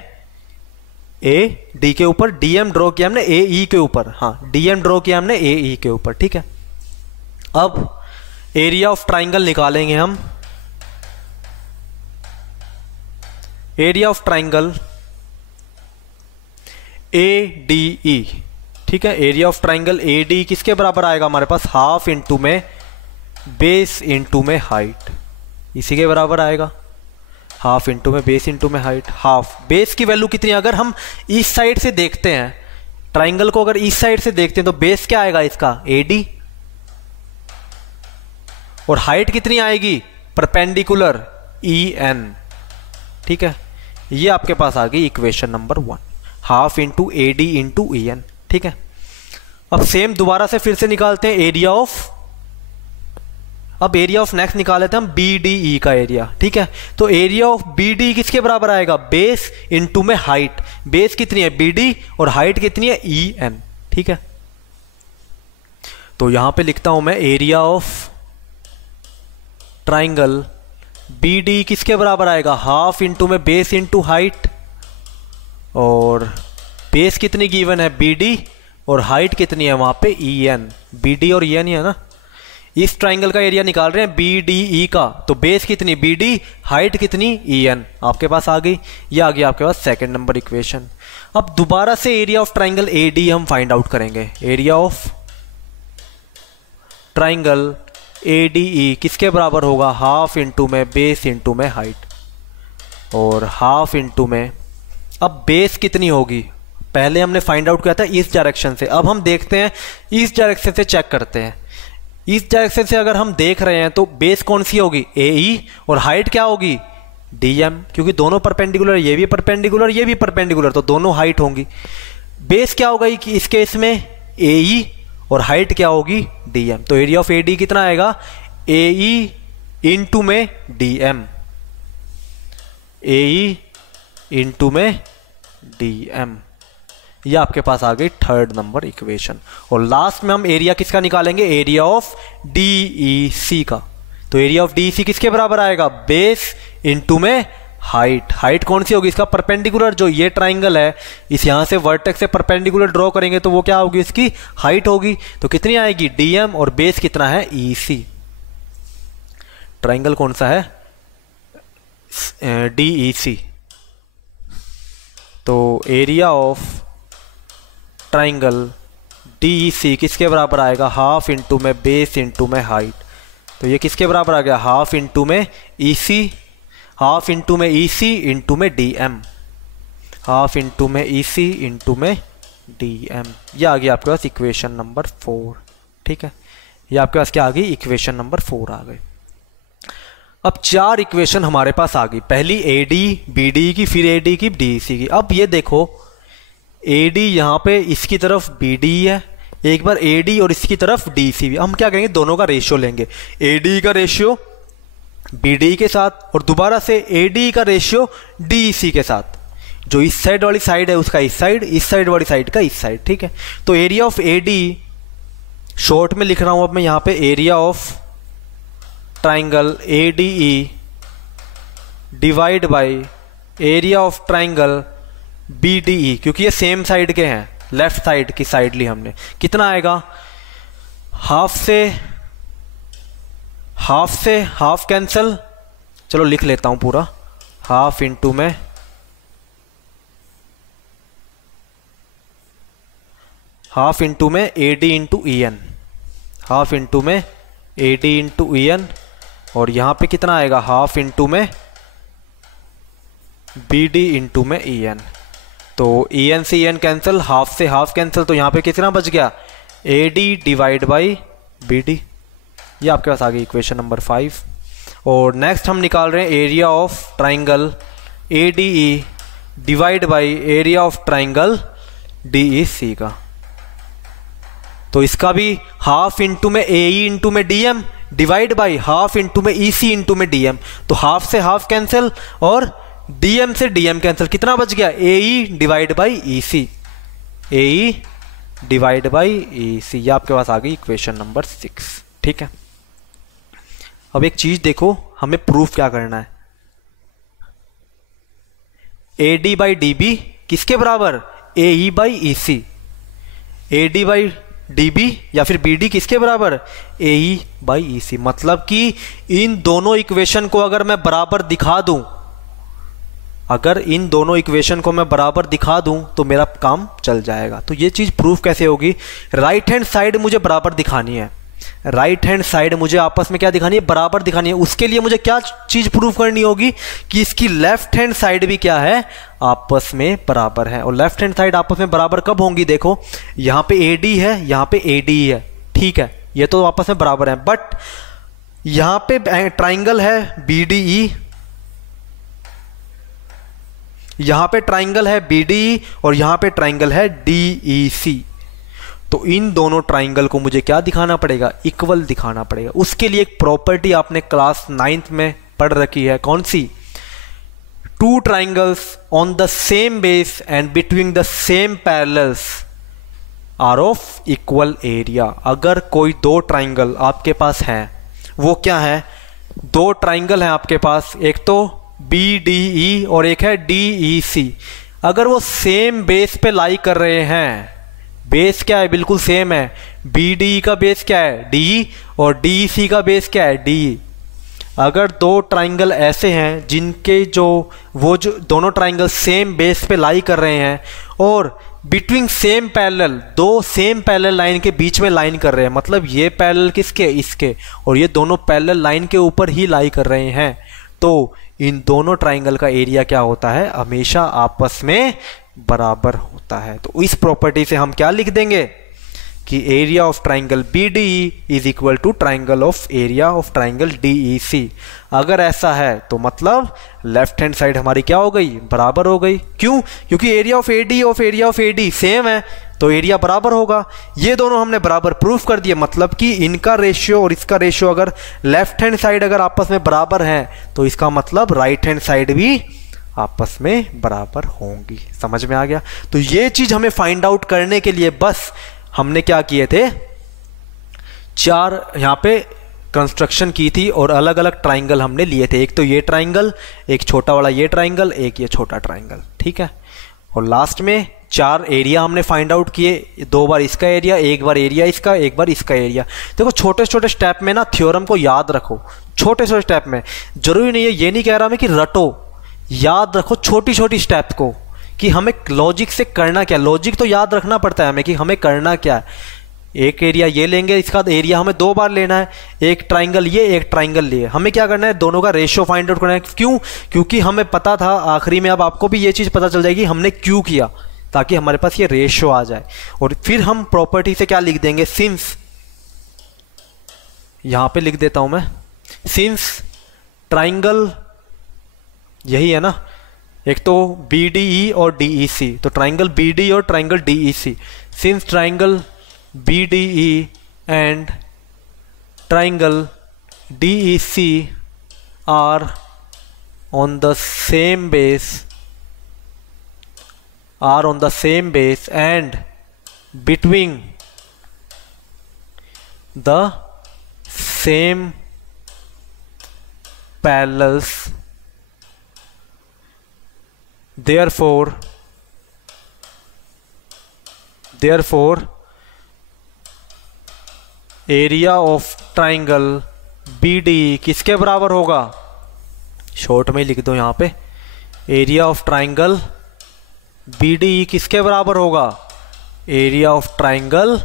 ए डी के ऊपर, डीएम ड्रॉ किया हमने ए ई के ऊपर, हाँ डीएम ड्रॉ किया हमने ए ई के ऊपर, ठीक है। अब एरिया ऑफ ट्राइंगल निकालेंगे हम। Area of triangle A D ई, ठीक है। Area of triangle A D किसके बराबर आएगा हमारे पास, हाफ इंटू में बेस इंटू में हाइट, इसी के बराबर आएगा। हाफ इंटू में बेस इंटू में हाइट। हाफ बेस की वैल्यू कितनी, अगर हम इस साइड से देखते हैं ट्राइंगल को, अगर इस साइड से देखते हैं तो बेस क्या आएगा इसका, ए डी, और हाइट कितनी आएगी, परपेंडिकुलर ई एन, ठीक है। ये आपके पास आ गई equation number 1, half into A D into E N. ठीक है, अब सेम दोबारा से फिर से निकालते हैं एरिया ऑफ, अब एरिया ऑफ नेक्स्ट निकाल लेते हैं हम बी डी ई का एरिया। ठीक है, तो एरिया ऑफ बी डी किसके बराबर आएगा, बेस इंटू में हाइट। बेस कितनी है बी डी और हाइट कितनी है ई एन। ठीक है, तो यहां पे लिखता हूं मैं area of triangle B D किसके बराबर आएगा, हाफ इंटू में बेस इंटू हाइट, और बेस कितनी गिवन है बी डी और हाइट कितनी है वहां पे ई एन। बी डी और ई एन ही है ना, इस ट्राइंगल का एरिया निकाल रहे हैं बी डी ई का, तो बेस कितनी बी डी, हाइट कितनी ई एन आपके पास आ गई। ये आ गया आपके पास सेकंड नंबर इक्वेशन। अब दोबारा से area of triangle A D हम फाइंड आउट करेंगे। Area of triangle A D ई किसके बराबर होगा, हाफ इंटू में बेस इंटू में हाइट, और हाफ इंटू में, अब बेस कितनी होगी, पहले हमने फाइंड आउट किया था इस डायरेक्शन से, अब हम देखते हैं इस डायरेक्शन से चेक करते हैं। इस डायरेक्शन से अगर हम देख रहे हैं तो बेस कौन सी होगी ए ई, और हाइट क्या होगी डी एम, क्योंकि दोनों परपेंडिकुलर, ये भी परपेंडिकुलर ये भी परपेंडिकुलर, तो दोनों हाइट होंगी। बेस क्या होगा कि इस केस में ए ई और हाइट क्या होगी डी एम, तो एरिया ऑफ ए डी कितना आएगा ए ई इंटू में डी एम, ए ई इंटू में डी एम। ये आपके पास आ गई थर्ड नंबर इक्वेशन। और लास्ट में हम एरिया किसका निकालेंगे, area of D E C का। तो area of D E C किसके बराबर आएगा, बेस इंटू में हाइट। हाइट कौन सी होगी, इसका परपेंडिकुलर, जो ये ट्राइंगल है इस यहां से वर्टेक्स से परपेंडिकुलर ड्रॉ करेंगे तो वो क्या होगी, इसकी हाइट होगी। तो कितनी आएगी डी एम, और बेस कितना है ई सी। ट्राइंगल कौन सा है, डी ई सी। तो area of triangle D E C किसके बराबर आएगा, हाफ इंटू में बेस इंटू में हाइट। तो ये किसके बराबर आ गया, हाफ इंटू में ई सी, हाफ इंटू में ई सी इंटू में डी एम, हाफ इंटू में ई सी इंटू में डी एम। ये आ गया आपके पास इक्वेशन नंबर 4। ठीक है, ये आपके पास क्या आ गई, इक्वेशन नंबर 4 आ गई। अब 4 इक्वेशन हमारे पास आ गई, पहली ए डी बी डी की, फिर ए डी की डी सी की। अब ये देखो ए डी यहाँ पे इसकी तरफ बी डी है, एक बार ए डी और इसकी तरफ डी सी भी। हम क्या करेंगे, दोनों का रेशियो लेंगे, ए डी का रेशियो बी डी के साथ, और दोबारा से ए डी का रेशियो डी सी के साथ। जो इस साइड वाली साइड है उसका इस साइड वाली साइड का इस साइड। ठीक है, तो area of A D short में लिख रहा हूं अब मैं यहाँ पे, area of triangle A D E divide by area of triangle B D E, क्योंकि ये सेम साइड के हैं, लेफ्ट साइड की साइड ली हमने। कितना आएगा, हाफ से हाफ कैंसल, चलो लिख लेता हूं पूरा, हाफ इंटू में A D into E N, half into में A D into E N, और यहां पे कितना आएगा, हाफ इंटू में बी डी इंटू में ई एन। तो ई एन से ई एन कैंसिल, हाफ से हाफ कैंसिल, तो यहां पे कितना बच गया, A D divide by B D. ये आपके पास आ गई इक्वेशन नंबर 5। और नेक्स्ट हम निकाल रहे हैं area of triangle A D E divide by area of triangle D E C का। तो इसका भी हाफ इंटू में ए ई इंटू में D M divide by half into में ई सी इंटू में डी एम। तो हाफ से हाफ कैंसिल और डीएम से डीएम कैंसिल, कितना बच गया, A E divide by E C, A E divide by E C. ये आपके पास आ गई इक्वेशन नंबर 6। ठीक है, अब एक चीज देखो, हमें प्रूफ क्या करना है, A D by D B किसके बराबर, A E by E C. A D by D B या फिर बी डी किसके बराबर, ए ई बाई ई सी। मतलब कि इन दोनों इक्वेशन को अगर मैं बराबर दिखा दूं, अगर इन दोनों इक्वेशन को मैं बराबर दिखा दूं तो मेरा काम चल जाएगा। तो ये चीज प्रूफ कैसे होगी, राइट हैंड साइड मुझे बराबर दिखानी है, राइट हैंड साइड मुझे आपस में क्या दिखानी है, बराबर दिखानी है। उसके लिए मुझे क्या चीज प्रूफ करनी होगी कि इसकी लेफ्ट हैंड साइड भी क्या है, आपस में बराबर है। और लेफ्ट हैंड साइड आपस में बराबर कब होंगी, देखो यहां पे ए डी है, यहां पे ए डी है, ठीक है, ये तो आपस में बराबर है। बट यहां पे ट्राइंगल है बी डी ई, यहाँ पे ट्राइंगल है BDE और यहाँ पे ट्राइंगल है DEC। तो इन दोनों ट्राइंगल को मुझे क्या दिखाना पड़ेगा, इक्वल दिखाना पड़ेगा। उसके लिए एक प्रॉपर्टी आपने क्लास 9th में पढ़ रखी है, कौन सी, two triangles on the same base and between the same parallels are of equal area. अगर कोई दो ट्राइंगल आपके पास हैं, वो क्या है, दो ट्राइंगल हैं आपके पास, एक तो BDE और एक है DEC। अगर वो सेम बेस पे लाई कर रहे हैं, बेस क्या है, बिल्कुल सेम है, BDE का बेस क्या है DE और DEC का बेस क्या है DE। अगर दो ट्राइंगल ऐसे हैं जिनके जो दोनों ट्राइंगल सेम बेस पे लाई कर रहे हैं और बिटवीन सेम पैरेलल, दो सेम पैरेलल लाइन के बीच में लाइन कर रहे हैं, मतलब ये पैरेलल किसके, इसके, और ये दोनों पैरेलल लाइन के ऊपर ही लाई कर रहे हैं, तो इन दोनों ट्राइंगल का एरिया क्या होता है, हमेशा आपस में बराबर होता है। तो इस प्रॉपर्टी से हम क्या लिख देंगे कि area of triangle BDE is equal to triangle of area of triangle DEC। अगर ऐसा है तो मतलब लेफ्ट हैंड साइड हमारी क्या हो गई, बराबर हो गई। क्यों, क्योंकि एरिया ऑफ AD सेम है, तो एरिया बराबर होगा। ये दोनों हमने बराबर प्रूफ कर दिए, मतलब कि इनका रेशियो और इसका रेशियो अगर लेफ्ट हैंड साइड अगर आपस में बराबर है तो इसका मतलब राइट हैंड साइड भी आपस में बराबर होंगी। समझ में आ गया। तो ये चीज हमें फाइंड आउट करने के लिए बस हमने क्या किए थे, चार यहां पे कंस्ट्रक्शन की थी और अलग अलग ट्राइंगल हमने लिए थे। एक तो ये ट्राइंगल, एक छोटा वाला ये ट्राइंगल, एक ये छोटा ट्राइंगल, ठीक है। और लास्ट में चार एरिया हमने फाइंड आउट किए, दो बार इसका एरिया, एक बार एरिया इसका, एक बार इसका एरिया। देखो छोटे छोटे स्टेप में ना थ्योरम को याद रखो, छोटे छोटे स्टेप में। जरूरी नहीं है, ये नहीं कह रहा मैं कि रटो, याद रखो छोटी छोटी स्टेप को कि हमें लॉजिक से करना क्या। लॉजिक तो याद रखना पड़ता है हमें कि हमें करना क्या है। एक एरिया ये लेंगे, इसका एरिया हमें दो बार लेना है, एक ट्राइंगल ये, एक ट्राइंगल ये। हमें क्या करना है, दोनों का रेशियो फाइंड आउट करना है। क्यों, क्योंकि हमें पता था आखिरी में, अब आपको भी ये चीज़ पता चल जाएगी हमने क्यों किया, ताकि हमारे पास ये रेशियो आ जाए। और फिर हम प्रॉपर्टी से क्या लिख देंगे, सिंस, यहां पे लिख देता हूं मैं, सिंस ट्राइंगल यही है ना, एक तो BDE और DEC, तो ट्राइंगल BDE और triangle DEC, since triangle BDE and triangle DEC are on the same base, and between the same parallels, therefore area of triangle BDE किसके बराबर होगा, शॉर्ट में लिख दो यहां पे, एरिया ऑफ ट्राइंगल BDE किसके बराबर होगा, एरिया ऑफ ट्राइंगल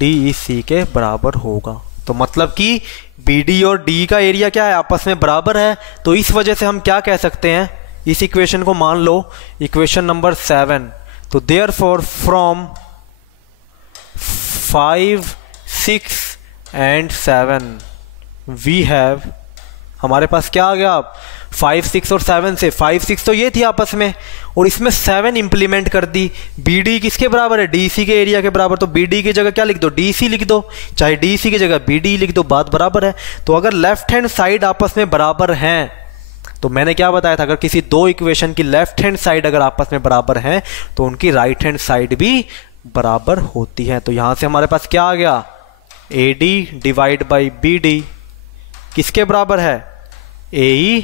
DEC के बराबर होगा। तो मतलब कि BD और DE का एरिया क्या है, आपस में बराबर है। तो इस वजह से हम क्या कह सकते हैं, इस इक्वेशन को मान लो इक्वेशन नंबर 7। तो therefore from 5, 6 and 7 we have, हमारे पास क्या आ गया, आप 5, 6 और 7 से, 5, 6 तो ये थी आपस में, और इसमें 7 इंप्लीमेंट कर दी। BD किसके बराबर है, DEC के एरिया के बराबर। तो BD की जगह क्या लिख दो, DEC लिख दो, चाहे DEC की जगह BD लिख दो, बात बराबर है। तो अगर लेफ्ट हैंड साइड आपस में बराबर हैं, तो मैंने क्या बताया था, अगर किसी दो इक्वेशन की लेफ्ट हैंड साइड अगर आपस में बराबर हैं तो उनकी राइट हैंड साइड भी बराबर होती है। तो यहां से हमारे पास क्या आ गया, AD डिवाइड बाई BD किसके बराबर है, AE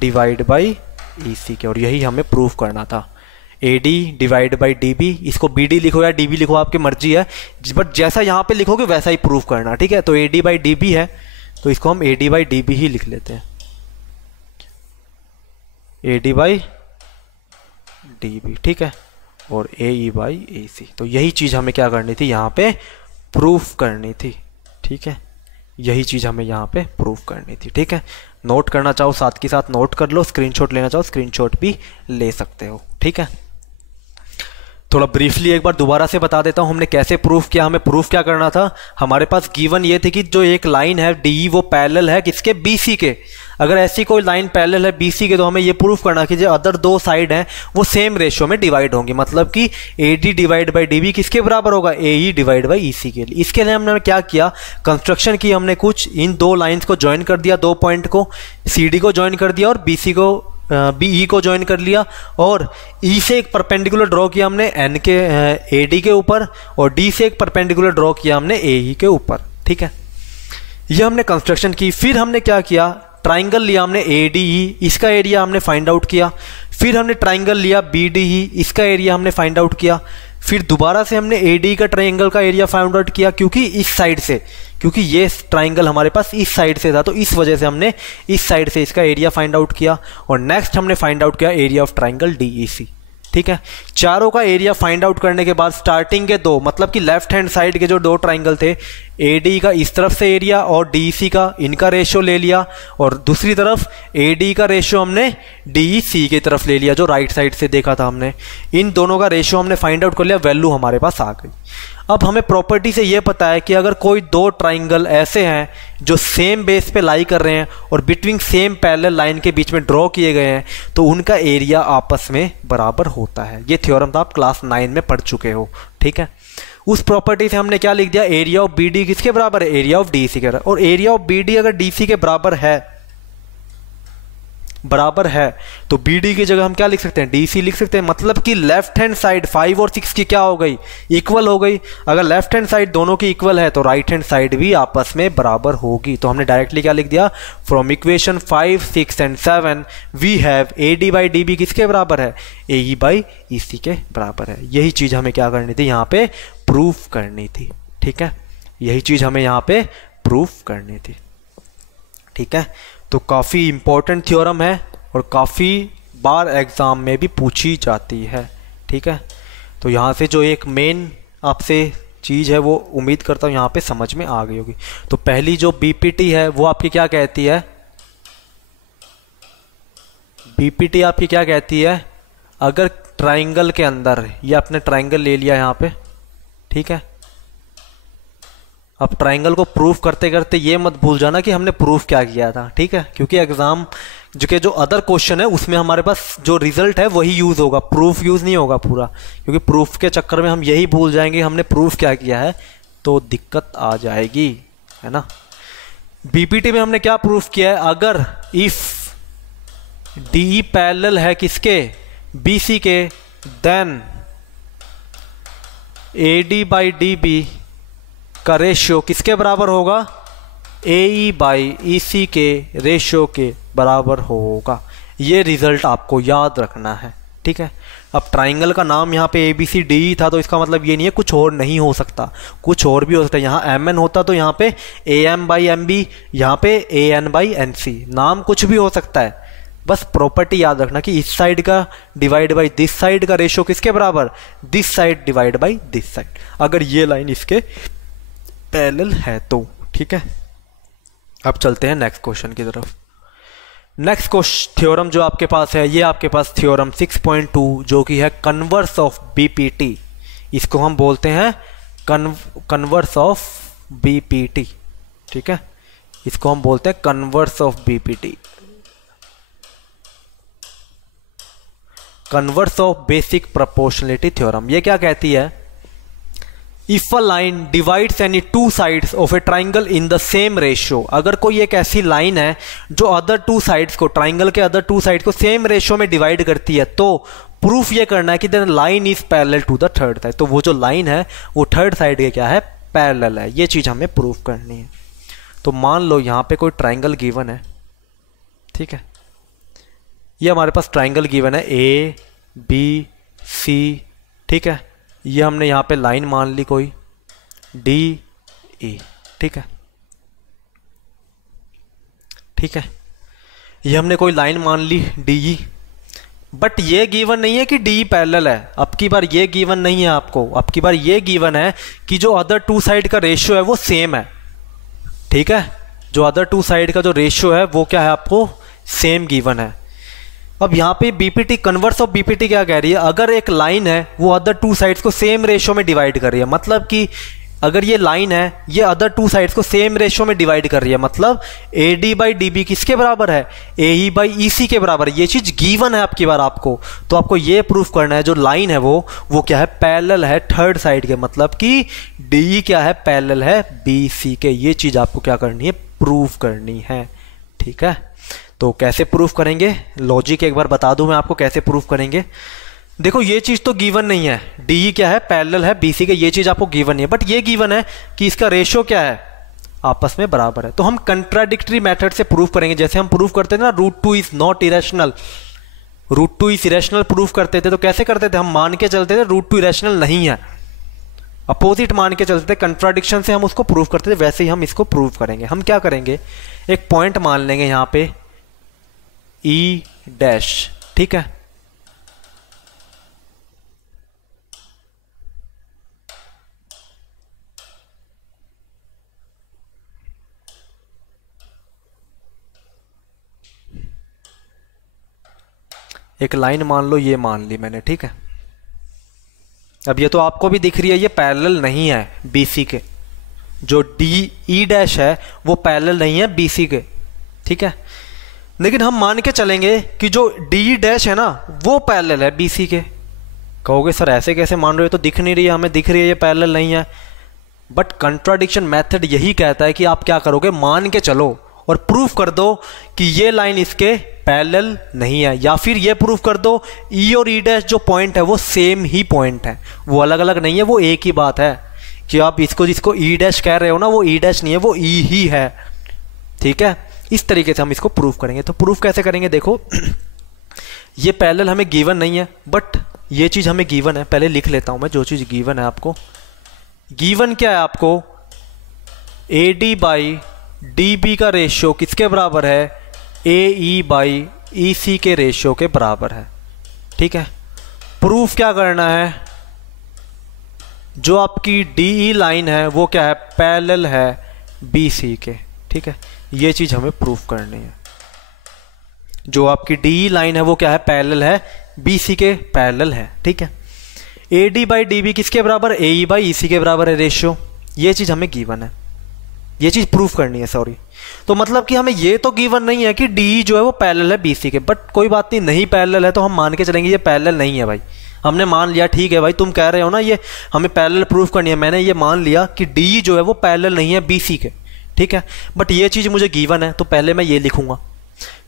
डिवाइड बाई EC के। और यही हमें प्रूफ करना था, AD डिवाइड बाई DB। इसको BD लिखो या DB लिखो, आपकी मर्जी है, बट जैसा यहां पे लिखोगे वैसा ही प्रूफ करना, ठीक है। तो AD बाई DB है, तो इसको हम AD बाई DB ही लिख लेते हैं, AD बाई DB, ठीक है, और AE बाई AC। तो यही चीज हमें क्या करनी थी, यहां पे प्रूफ करनी थी, ठीक है। यही चीज हमें यहां पे प्रूफ करनी थी, ठीक है। नोट करना चाहो साथ के साथ नोट कर लो, स्क्रीनशॉट लेना चाहो स्क्रीनशॉट भी ले सकते हो, ठीक है। थोड़ा ब्रीफली एक बार दोबारा से बता देता हूँ हमने कैसे प्रूफ किया। हमें प्रूफ क्या करना था, हमारे पास गिवन ये थी कि जो एक लाइन है डी वो पैरेलल है किसके, बीसी के। अगर ऐसी कोई लाइन पैरेलल है बीसी के तो हमें ये प्रूफ करना कि जो अदर दो साइड हैं वो सेम रेशियो में डिवाइड होंगी, मतलब कि AD डिवाइड बाई DB किसके बराबर होगा, AE डिवाइड बाई EC के लिए। इसके लिए हमने क्या किया, कंस्ट्रक्शन की हमने कुछ, इन दो लाइन्स को ज्वाइन कर दिया, दो पॉइंट को CD को ज्वाइन कर दिया और BC को BE को ज्वाइन कर लिया, और E से एक परपेंडिकुलर ड्रॉ किया हमने N के AD के ऊपर, और D से एक परपेंडिकुलर ड्रॉ किया हमने AE के ऊपर। ठीक है, ये हमने कंस्ट्रक्शन की। फिर हमने क्या किया, ट्राइंगल लिया हमने ADE, इसका एरिया हमने फाइंड आउट किया। फिर हमने ट्राइंगल लिया BDE, इसका एरिया हमने फाइंड आउट किया। फिर दोबारा से हमने AD का ट्राइंगल का एरिया फाइंड आउट किया, क्योंकि इस साइड से, क्योंकि ये ट्राइंगल हमारे पास इस साइड से था तो इस वजह से हमने इस साइड से इसका एरिया फाइंड आउट किया। और नेक्स्ट हमने फाइंड आउट किया एरिया ऑफ ट्राइंगल DEC। ठीक है, चारों का एरिया फाइंड आउट करने के बाद स्टार्टिंग के दो, मतलब कि लेफ्ट हैंड साइड के जो दो ट्राइंगल थे, AD का इस तरफ से एरिया और DEC का, इनका रेशियो ले लिया, और दूसरी तरफ AD का रेशियो हमने DEC की तरफ ले लिया जो राइट साइड से देखा था हमने। इन दोनों का रेशियो हमने फाइंड आउट कर लिया, वैल्यू हमारे पास आ गई। अब हमें प्रॉपर्टी से ये पता है कि अगर कोई दो ट्राइंगल ऐसे हैं जो सेम बेस पे लाई कर रहे हैं और बिटवीन सेम पैरेलल लाइन के बीच में ड्रॉ किए गए हैं तो उनका एरिया आपस में बराबर होता है। ये थ्योरम तो आप क्लास 9 में पढ़ चुके हो। ठीक है, उस प्रॉपर्टी से हमने क्या लिख दिया, एरिया ऑफ BD किसके बराबर है, एरिया ऑफ DEC के बराबर। और एरिया ऑफ BD अगर DC के बराबर है तो BD की जगह हम क्या लिख सकते हैं, DC लिख सकते हैं। मतलब कि लेफ्ट हैंड साइड 5 और 6 की क्या हो गई, इक्वल हो गई। अगर लेफ्ट हैंड साइड दोनों की इक्वल है तो राइट हैंड साइड भी आपस में बराबर होगी। तो हमने डायरेक्टली क्या लिख दिया, from equation 5, 6 and 7 we have AD by DB किसके बराबर है, AE बाई EC के बराबर है। यही चीज हमें क्या करनी थी, यहाँ पे प्रूफ करनी थी। ठीक है, यही चीज हमें यहाँ पे प्रूफ करनी थी। ठीक है, तो काफ़ी इंपॉर्टेंट थ्योरम है और काफ़ी बार एग्ज़ाम में भी पूछी जाती है। ठीक है, तो यहाँ से जो एक मेन आपसे चीज़ है वो उम्मीद करता हूँ यहाँ पे समझ में आ गई होगी। तो पहली जो BPT है वो आपकी क्या कहती है, BPT आपकी क्या कहती है, अगर ट्राइंगल के अंदर, ये आपने ट्राइंगल ले लिया यहाँ पे, ठीक है, अब ट्राइंगल को प्रूफ करते करते ये मत भूल जाना कि हमने प्रूफ क्या किया था। ठीक है, क्योंकि एग्जाम जो अदर क्वेश्चन है उसमें हमारे पास जो रिजल्ट है वही यूज होगा, प्रूफ यूज नहीं होगा पूरा, क्योंकि प्रूफ के चक्कर में हम यही भूल जाएंगे हमने प्रूफ क्या किया है तो दिक्कत आ जाएगी, है ना। BPT में हमने क्या प्रूफ किया है, अगर इफ DE पैरेलल है किसके, BC के, देन AD बाई DB का रेशियो किसके बराबर होगा, AE बाई EC के रेशियो के बराबर होगा। ये रिजल्ट आपको याद रखना है। ठीक है, अब ट्राइंगल का नाम यहाँ पे ABCDE था तो इसका मतलब ये नहीं है कुछ और नहीं हो सकता, कुछ और भी हो सकता है। यहाँ MN होता तो यहाँ पे AM बाई MB, यहाँ पे AN बाई NC, नाम कुछ भी हो सकता है। बस प्रॉपर्टी याद रखना कि इस साइड का डिवाइड बाई दिस साइड का रेशियो किसके बराबर, this side divide by this side, अगर ये लाइन इसके पैरेलल है तो। ठीक है, अब चलते हैं नेक्स्ट क्वेश्चन की तरफ। नेक्स्ट क्वेश्चन थ्योरम जो आपके पास है, ये आपके पास थ्योरम 6.2 जो कि है कन्वर्स ऑफ BPT। इसको हम बोलते हैं कन्वर्स ऑफ BPT। ठीक है, इसको हम बोलते हैं converse of BPT, converse of basic proportionality theorem. ये क्या कहती है, if a line divides any two sides of a triangle in the same ratio, अगर कोई एक ऐसी लाइन है जो अदर टू साइड्स को, ट्राइंगल के अदर टू साइड को सेम रेशियो में डिवाइड करती है, तो प्रूफ ये करना है कि the line is parallel to the third side. तो वो जो लाइन है वो थर्ड साइड के क्या है, पैरेलल है। ये चीज हमें प्रूफ करनी है। तो मान लो यहाँ पे कोई ट्राइंगल गिवन है, ठीक है, ये हमारे पास ट्राइंगल गिवन है ABC, ठीक है, ये हमने यहाँ पे लाइन मान ली कोई DE, ठीक है, ठीक है, ये हमने कोई लाइन मान ली DE, बट ये गिवन नहीं है कि DE पैरेलल है। अब की बार ये गिवन नहीं है आपको, अब की बार ये गिवन है कि जो अदर टू साइड का रेशियो है वो सेम है। ठीक है, जो अदर टू साइड का जो रेशियो है वो क्या है, आपको सेम गिवन है। अब यहाँ पे बीपीटी, कन्वर्स ऑफ बीपीटी क्या कह रही है, अगर एक लाइन है वो अदर टू साइड्स को सेम रेशियो में डिवाइड कर रही है, मतलब कि अगर ये लाइन है ये अदर टू साइड्स को सेम रेशियो में डिवाइड कर रही है, मतलब A D by D B किसके बराबर है, ए ई बाई ई सी के बराबर है। ये चीज गिवन है आपकी बार आपको, तो आपको ये प्रूफ करना है जो लाइन है वो क्या है, पैरेलल है थर्ड साइड के, मतलब कि डी क्या है, पैरेलल है बी सी के। ये चीज आपको क्या करनी है, प्रूफ करनी है। ठीक है, तो कैसे प्रूफ करेंगे, लॉजिक एक बार बता दूं मैं आपको कैसे प्रूफ करेंगे। देखो ये चीज तो गिवन नहीं है, डी क्या है, पैरेलल है बीसी के, ये चीज आपको गिवन नहीं है, बट ये गिवन है कि इसका रेशियो क्या है, आपस में बराबर है। तो हम कंट्राडिक्टरी मेथड से प्रूफ करेंगे, जैसे हम प्रूफ करते थे ना √2 is not irrational, √2 is irrational proof करते थे। तो कैसे करते थे, हम मान के चलते थे √2 इरेशनल नहीं है, अपोजिट मान के चलते थे, कंट्राडिक्शन से हम उसको प्रूफ करते थे, वैसे ही हम इसको प्रूफ करेंगे। हम क्या करेंगे, एक पॉइंट मान लेंगे यहां पे ई डैश, ठीक है, एक लाइन मान लो, ये मान ली मैंने, ठीक है। अब ये तो आपको भी दिख रही है ये पैरेलल नहीं है बीसी के, जो डी ई डैश है वो पैरेलल नहीं है बीसी के, ठीक है। लेकिन हम मान के चलेंगे कि जो डी डैश है ना वो पैरेलल है बीसी के। कहोगे सर ऐसे कैसे मान रहे हो, तो दिख नहीं रही है, हमें दिख रही है ये पैरेलल नहीं है। बट कंट्राडिक्शन मेथड यही कहता है कि आप क्या करोगे, मान के चलो और प्रूफ कर दो कि ये लाइन इसके पैरेलल नहीं है, या फिर ये प्रूफ कर दो ई और ई डैश जो पॉइंट है वो सेम ही पॉइंट है, वो अलग अलग नहीं है, वो एक ही बात है। कि आप इसको जिसको ई डैश कह रहे हो ना वो ई डैश नहीं है, वो ई ही है, ठीक है। इस तरीके से हम इसको प्रूफ करेंगे। तो प्रूफ कैसे करेंगे, देखो ये पैरेलल हमें गिवन नहीं है, बट ये चीज हमें गिवन है। पहले लिख लेता हूं मैं जो चीज गिवन है आपको। गिवन क्या है आपको, A D by D B का रेशियो किसके बराबर है, ए ई बाई ई सी के रेशियो के बराबर है, ठीक है। प्रूफ क्या करना है, जो आपकी डी ई लाइन है वो क्या है, पैरेलल है बी सी के, ठीक है। ये चीज हमें प्रूफ करनी है, जो आपकी डी ई लाइन है वो क्या है, पैरेलल है बी सी के, पैरेलल है, ठीक है। A D by D B किसके बराबर, ए ई बाई ई सी के बराबर है रेशियो, ये चीज हमें गिवन है, ये चीज प्रूफ करनी है, सॉरी। तो मतलब कि हमें ये तो गिवन नहीं है कि डी जो है वो पैरेलल है बीसी के, बट कोई बात नहीं पैरेलल है तो हम मान के चलेंगे ये पैरेलल नहीं है भाई। हमने मान लिया, ठीक है भाई तुम कह रहे हो ना ये हमें पैरेलल प्रूफ करनी है, मैंने ये मान लिया कि डी जो है वो पैरेलल नहीं है बीसी के, ठीक है। बट ये चीज मुझे गिवन है तो पहले मैं ये लिखूंगा,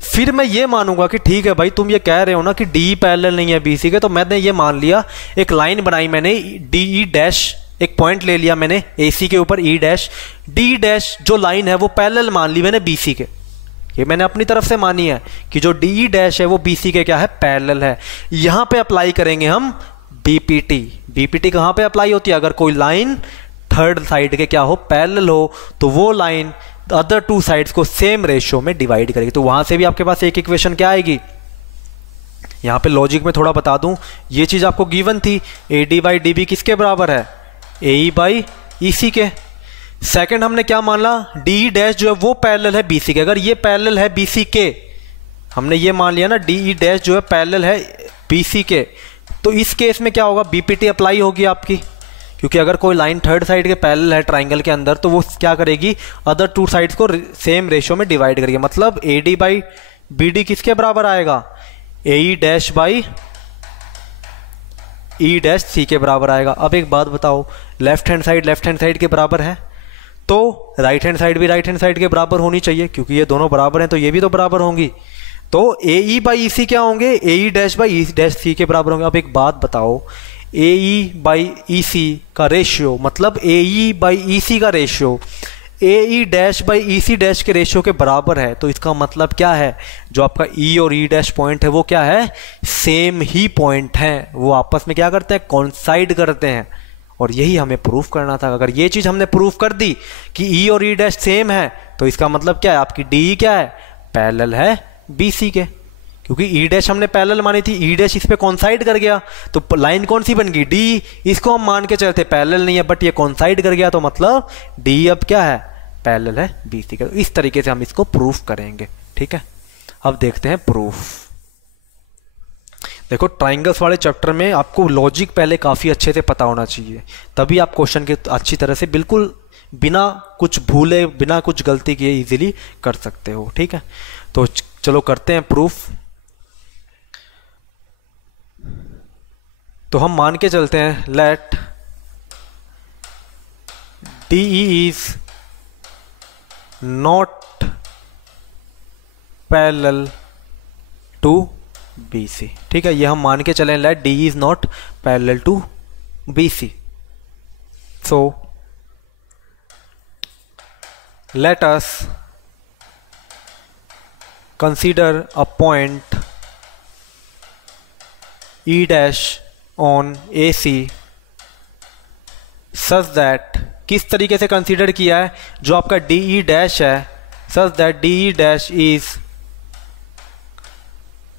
फिर मैं ये मानूंगा कि ठीक है भाई तुम ये कह रहे हो ना कि डी पैरेलल नहीं है बीसी के, तो मैंने ये मान लिया, एक लाइन बनाई मैंने डी ई डैश, एक पॉइंट ले लिया मैंने ए सी के ऊपर ई डैश, डी डैश जो लाइन है वो पैरेलल मान ली मैंने बीसी के, ये मैंने अपनी तरफ से मानी है कि जो डी डैश है वो बीसी के क्या है, पैरेलल है। यहां पे अप्लाई करेंगे हम बीपीटी। बीपीटी कहां पे अप्लाई होती है, अगर कोई लाइन थर्ड साइड के क्या हो, पैरेलल हो, तो वो लाइन अदर टू साइड्स को सेम रेशियो में डिवाइड करेगी। तो वहां से भी आपके पास एक इक्वेशन क्या आएगी, यहां पे लॉजिक में थोड़ा बता दूं, ये चीज आपको गिवन थी, A D by D B किसके बराबर है, ए ई बाई ई सी के। सेकंड हमने क्या माना, डी डैश जो है वो पैरेलल है बीसी के, अगर ये पैरेलल है बीसी के, हमने ये मान लिया ना डी ई डैश जो है पैरेलल है बीसी के, तो इस केस में क्या होगा, बीपीटी अप्लाई होगी आपकी, क्योंकि अगर कोई लाइन थर्ड साइड के पैरेलल है ट्राइंगल के अंदर तो वो क्या करेगी, अदर टू साइड्स को सेम रेशियो में डिवाइड करेगी। मतलब A D by B D किसके बराबर आएगा, A E dash by E dash C के बराबर आएगा। अब एक बात बताओ, लेफ्ट हैंड साइड के बराबर है, तो राइट हैंड साइड भी राइट हैंड साइड के बराबर होनी चाहिए, क्योंकि ये दोनों बराबर हैं तो ये भी तो बराबर होंगी। तो ए ई बाई ई सी क्या होंगे, A E dash by E dash C के बराबर होंगे। अब एक बात बताओ, ए ई बाई ई सी का रेशियो, मतलब ए ई बाई ई सी का ratio A E dash by E C dash के रेशियो के बराबर है, तो इसका मतलब क्या है, जो आपका ई और ई डैश पॉइंट है वो क्या है, सेम ही पॉइंट है, वो आपस में क्या करते हैं, कोइंसाइड करते हैं। और यही हमें प्रूफ करना था। अगर ये चीज हमने प्रूफ कर दी कि ई और ई डैश सेम है, तो इसका मतलब क्या है, आपकी डी क्या है, पैरेलल है बी सी के, क्योंकि ई डैश हमने पैरेलल मानी थी, ई डैश इस पे कोइंसाइड कर गया, तो लाइन कौन सी बन गई, डी। इसको हम मान के चलते पैरेलल नहीं है, बट ये कोइंसाइड कर गया, तो मतलब डी अब क्या है, पैरेलल है बी सी के। तो इस तरीके से हम इसको प्रूफ करेंगे, ठीक है। अब देखते हैं प्रूफ। देखो ट्राइंगल्स वाले चैप्टर में आपको लॉजिक पहले काफ़ी अच्छे से पता होना चाहिए, तभी आप क्वेश्चन के अच्छी तरह से बिल्कुल बिना कुछ भूले बिना कुछ गलती किए इजीली कर सकते हो। ठीक है, तो चलो करते हैं प्रूफ। तो हम मान के चलते हैं let DE is not parallel to BC। ठीक है, ये हम मान के चलें let DE is not parallel to BC। So let us consider a point E dash on AC such that, किस तरीके से कंसीडर किया है, जो आपका DE डैश है such that DE dash is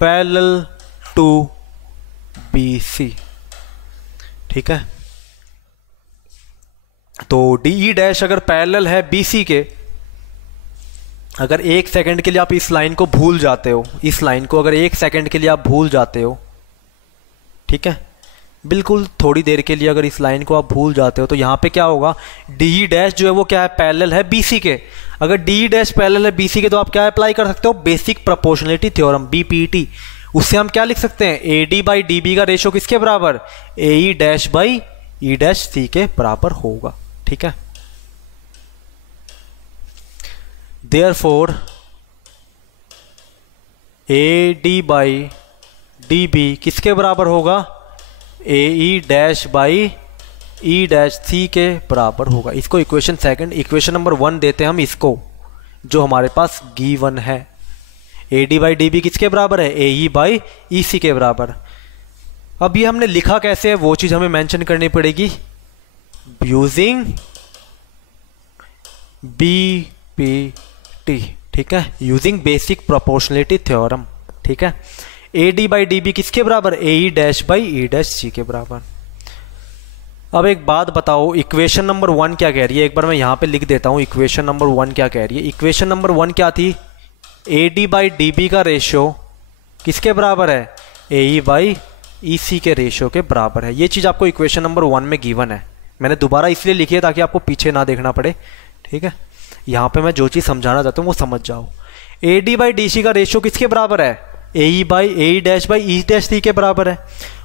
parallel to BC। ठीक है, तो DE डैश अगर पैरेलल है BC के, अगर एक सेकंड के लिए आप इस लाइन को भूल जाते हो, इस लाइन को अगर एक सेकंड के लिए आप भूल जाते हो, ठीक है, बिल्कुल थोड़ी देर के लिए अगर इस लाइन को आप भूल जाते हो, तो यहां पे क्या होगा, DE डैश जो है वो क्या है, पैरेलल है BC के। अगर DE डैश पैरेलल है BC के तो आप क्या अप्लाई कर सकते हो, बेसिक प्रोपोर्शनलिटी थ्योरम BPT। उससे हम क्या लिख सकते हैं, AD बाई DB का रेशियो किसके बराबर, AE dash by E dash C के बराबर होगा। ठीक है, Therefore AD बाई DB किसके बराबर होगा, AE dash by E dash C के बराबर होगा। इसको इक्वेशन सेकंड, इक्वेशन नंबर 1 देते हैं हम इसको, जो हमारे पास गिवन है। AD बाई DB किसके बराबर है, AE बाई EC के बराबर। अब ये हमने लिखा कैसे है वो चीज हमें मेंशन करनी पड़ेगी, यूजिंग BPT। ठीक है, यूजिंग बेसिक प्रोपोर्शनलिटी थ्योरम। ठीक है, AD बाई DB किसके बराबर, AE dash by E dash C के बराबर। अब एक बात बताओ, इक्वेशन नंबर 1 क्या कह रही है, एक बार मैं यहां पे लिख देता हूं इक्वेशन नंबर 1 क्या कह रही है। इक्वेशन नंबर 1 क्या थी, AD बाई DB का रेशियो किसके बराबर है, AE बाई EC के रेशियो के बराबर है। ये चीज आपको इक्वेशन नंबर 1 में गिवन है, मैंने दोबारा इसलिए लिखी है ताकि आपको पीछे ना देखना पड़े। ठीक है, यहां पे मैं जो चीज समझाना चाहता हूं वो समझ जाओ। AD बाई DC का रेशियो किसके बराबर है, AE dash by E dash C के बराबर है।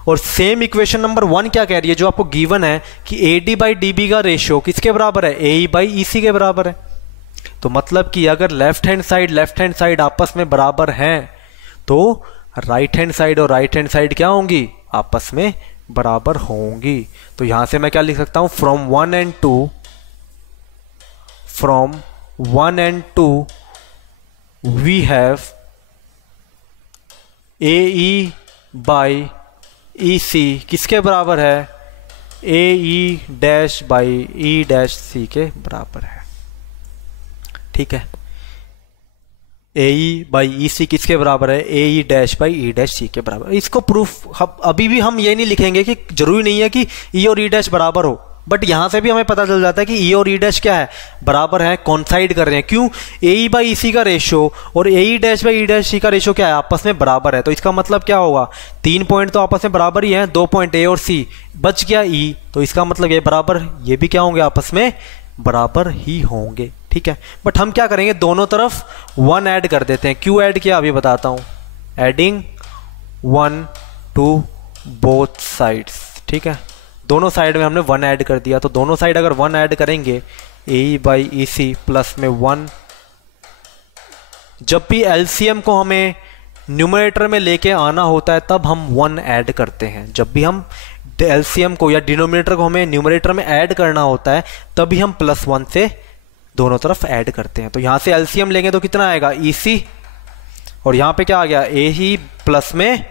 और सेम इक्वेशन नंबर 1 क्या कह रही है, जो आपको गिवन है कि AD बाई DB का रेशियो किसके बराबर है, AE बाई EC के बराबर है। तो मतलब कि अगर लेफ्ट हैंड साइड आपस में बराबर हैं, तो राइट हैंड साइड और राइट हैंड साइड क्या होंगी, आपस में बराबर होंगी। तो यहां से मैं क्या लिख सकता हूं, from 1 and 2 we have AE by EC किसके बराबर है, AE dash by E dash C के बराबर है। ठीक है, AE बाई EC किसके बराबर है, AE dash by E dash C के बराबर। इसको प्रूफ अभी भी हम ये नहीं लिखेंगे कि जरूरी नहीं है कि E और E डैश बराबर हो, बट यहां से भी हमें पता चल जाता है कि E और E डैश क्या है, बराबर है, कॉन्साइड कर रहे हैं। क्यों, AE बाई EC का रेशियो और AE dash by E dash C का रेशियो क्या है, आपस में बराबर है। तो इसका मतलब क्या होगा, 3 पॉइंट तो आपस में बराबर ही हैं, 2 पॉइंट A और C, बच गया E, तो इसका मतलब ये बराबर, ये भी क्या होंगे, आपस में बराबर ही होंगे। ठीक है, बट हम क्या करेंगे, दोनों तरफ 1 ऐड कर देते हैं। क्यों ऐड किया अभी बताता हूं, एडिंग 1 टू बोथ साइड्स। ठीक है, दोनों साइड में हमने 1 ऐड कर दिया, तो दोनों साइड अगर 1 ऐड करेंगे, AE बाई EC प्लस में 1, जब भी LCM को हमें न्यूमरेटर में लेके आना होता है तब हम 1 ऐड करते हैं। जब भी हम LCM को या डिनोमिनेटर को हमें न्यूमरेटर में ऐड करना होता है तभी हम +1 से दोनों तरफ ऐड करते हैं। तो यहां से LCM लेंगे तो कितना आएगा, EC, और यहां पे क्या आ गया, AE प्लस में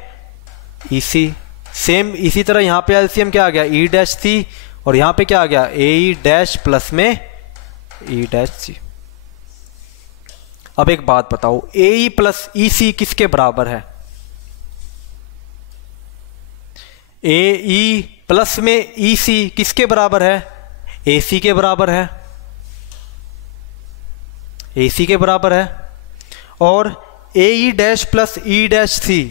EC। सेम इसी तरह यहां पे LCM क्या आ गया, E डैश C, और यहां पे क्या आ गया, AE डैश प्लस में E डैश C। अब एक बात बताओ, AE प्लस EC किसके बराबर है, AE प्लस में EC किसके बराबर है, AC के बराबर है, AC के बराबर है। और AE dash plus E dash C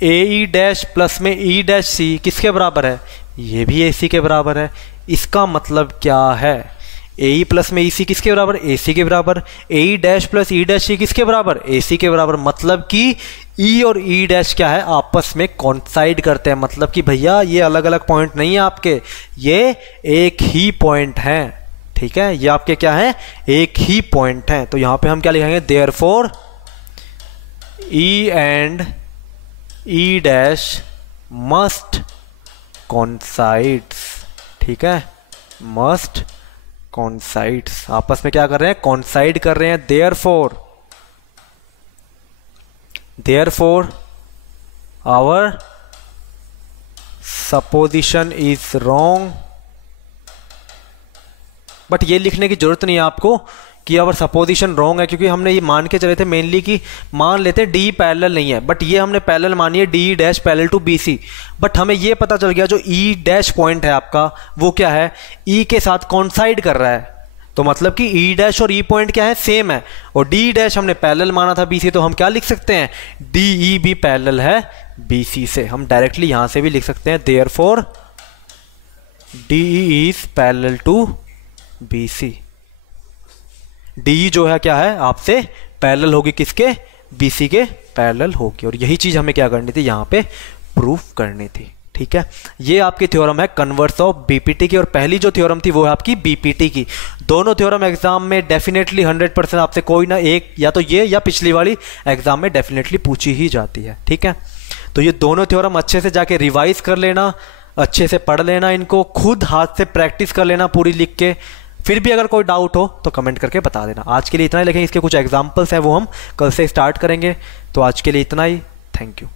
ए ई डैश प्लस में ई डैश सी किसके बराबर है, ये भी ए सी के बराबर है। इसका मतलब क्या है, ए ई प्लस में ई सी किसके बराबर, ए सी के बराबर। A E dash plus E dash C किसके बराबर, ए सी के बराबर। मतलब कि ई और ई डैश क्या है, आपस में कॉन्साइड करते हैं। मतलब कि भैया ये अलग अलग पॉइंट नहीं है आपके, ये एक ही पॉइंट है, ठीक है। ये आपके क्या है, एक ही पॉइंट है। तो यहां पे हम क्या लिखेंगे, therefore E and E dash must coincides, ठीक है, मस्ट कॉन्साइड्स, आपस में क्या कर रहे हैं, कॉन्साइड कर रहे हैं। Therefore our supposition is wrong. But ये लिखने की जरूरत नहीं है आपको कि आवर सपोजिशन रॉन्ग है, क्योंकि हमने ये मान के चले थे मेनली कि मान लेते हैं डी पैरेलल नहीं है, बट ये हमने पैरेलल मानी है D dash parallel to B C. But हमें ये पता चल गया जो ई डैश पॉइंट है आपका वो क्या है, ई के साथ कॉन्साइड कर रहा है। तो मतलब कि ई डैश और ई पॉइंट क्या है, सेम है। और डी डैश हमने पैरेलल माना था बी सी, तो हम क्या लिख सकते हैं, डी ई भी पैरेलल है बी सी से। हम डायरेक्टली यहां से भी लिख सकते हैं therefore D E is parallel to B C. D जो है क्या है, आपसे पैरेलल होगी किसके, बीसी के पैरेलल होगी। और यही चीज हमें क्या करनी थी, यहां पे प्रूफ करनी थी, ठीक है। ये आपकी थ्योरम है कन्वर्स ऑफ बीपीटी की, और पहली जो थ्योरम थी वो है आपकी बीपीटी की। दोनों थ्योरम एग्जाम में डेफिनेटली 100% आपसे कोई ना एक, या तो ये या पिछली वाली एग्जाम में डेफिनेटली पूछी ही जाती है, ठीक है। तो ये दोनों थ्योरम अच्छे से जाके रिवाइज कर लेना, अच्छे से पढ़ लेना, इनको खुद हाथ से प्रैक्टिस कर लेना पूरी लिख के। फिर भी अगर कोई डाउट हो तो कमेंट करके बता देना। आज के लिए इतना ही, लेकिन इसके कुछ एग्जाम्पल्स हैं वो हम कल से स्टार्ट करेंगे। तो आज के लिए इतना ही, थैंक यू।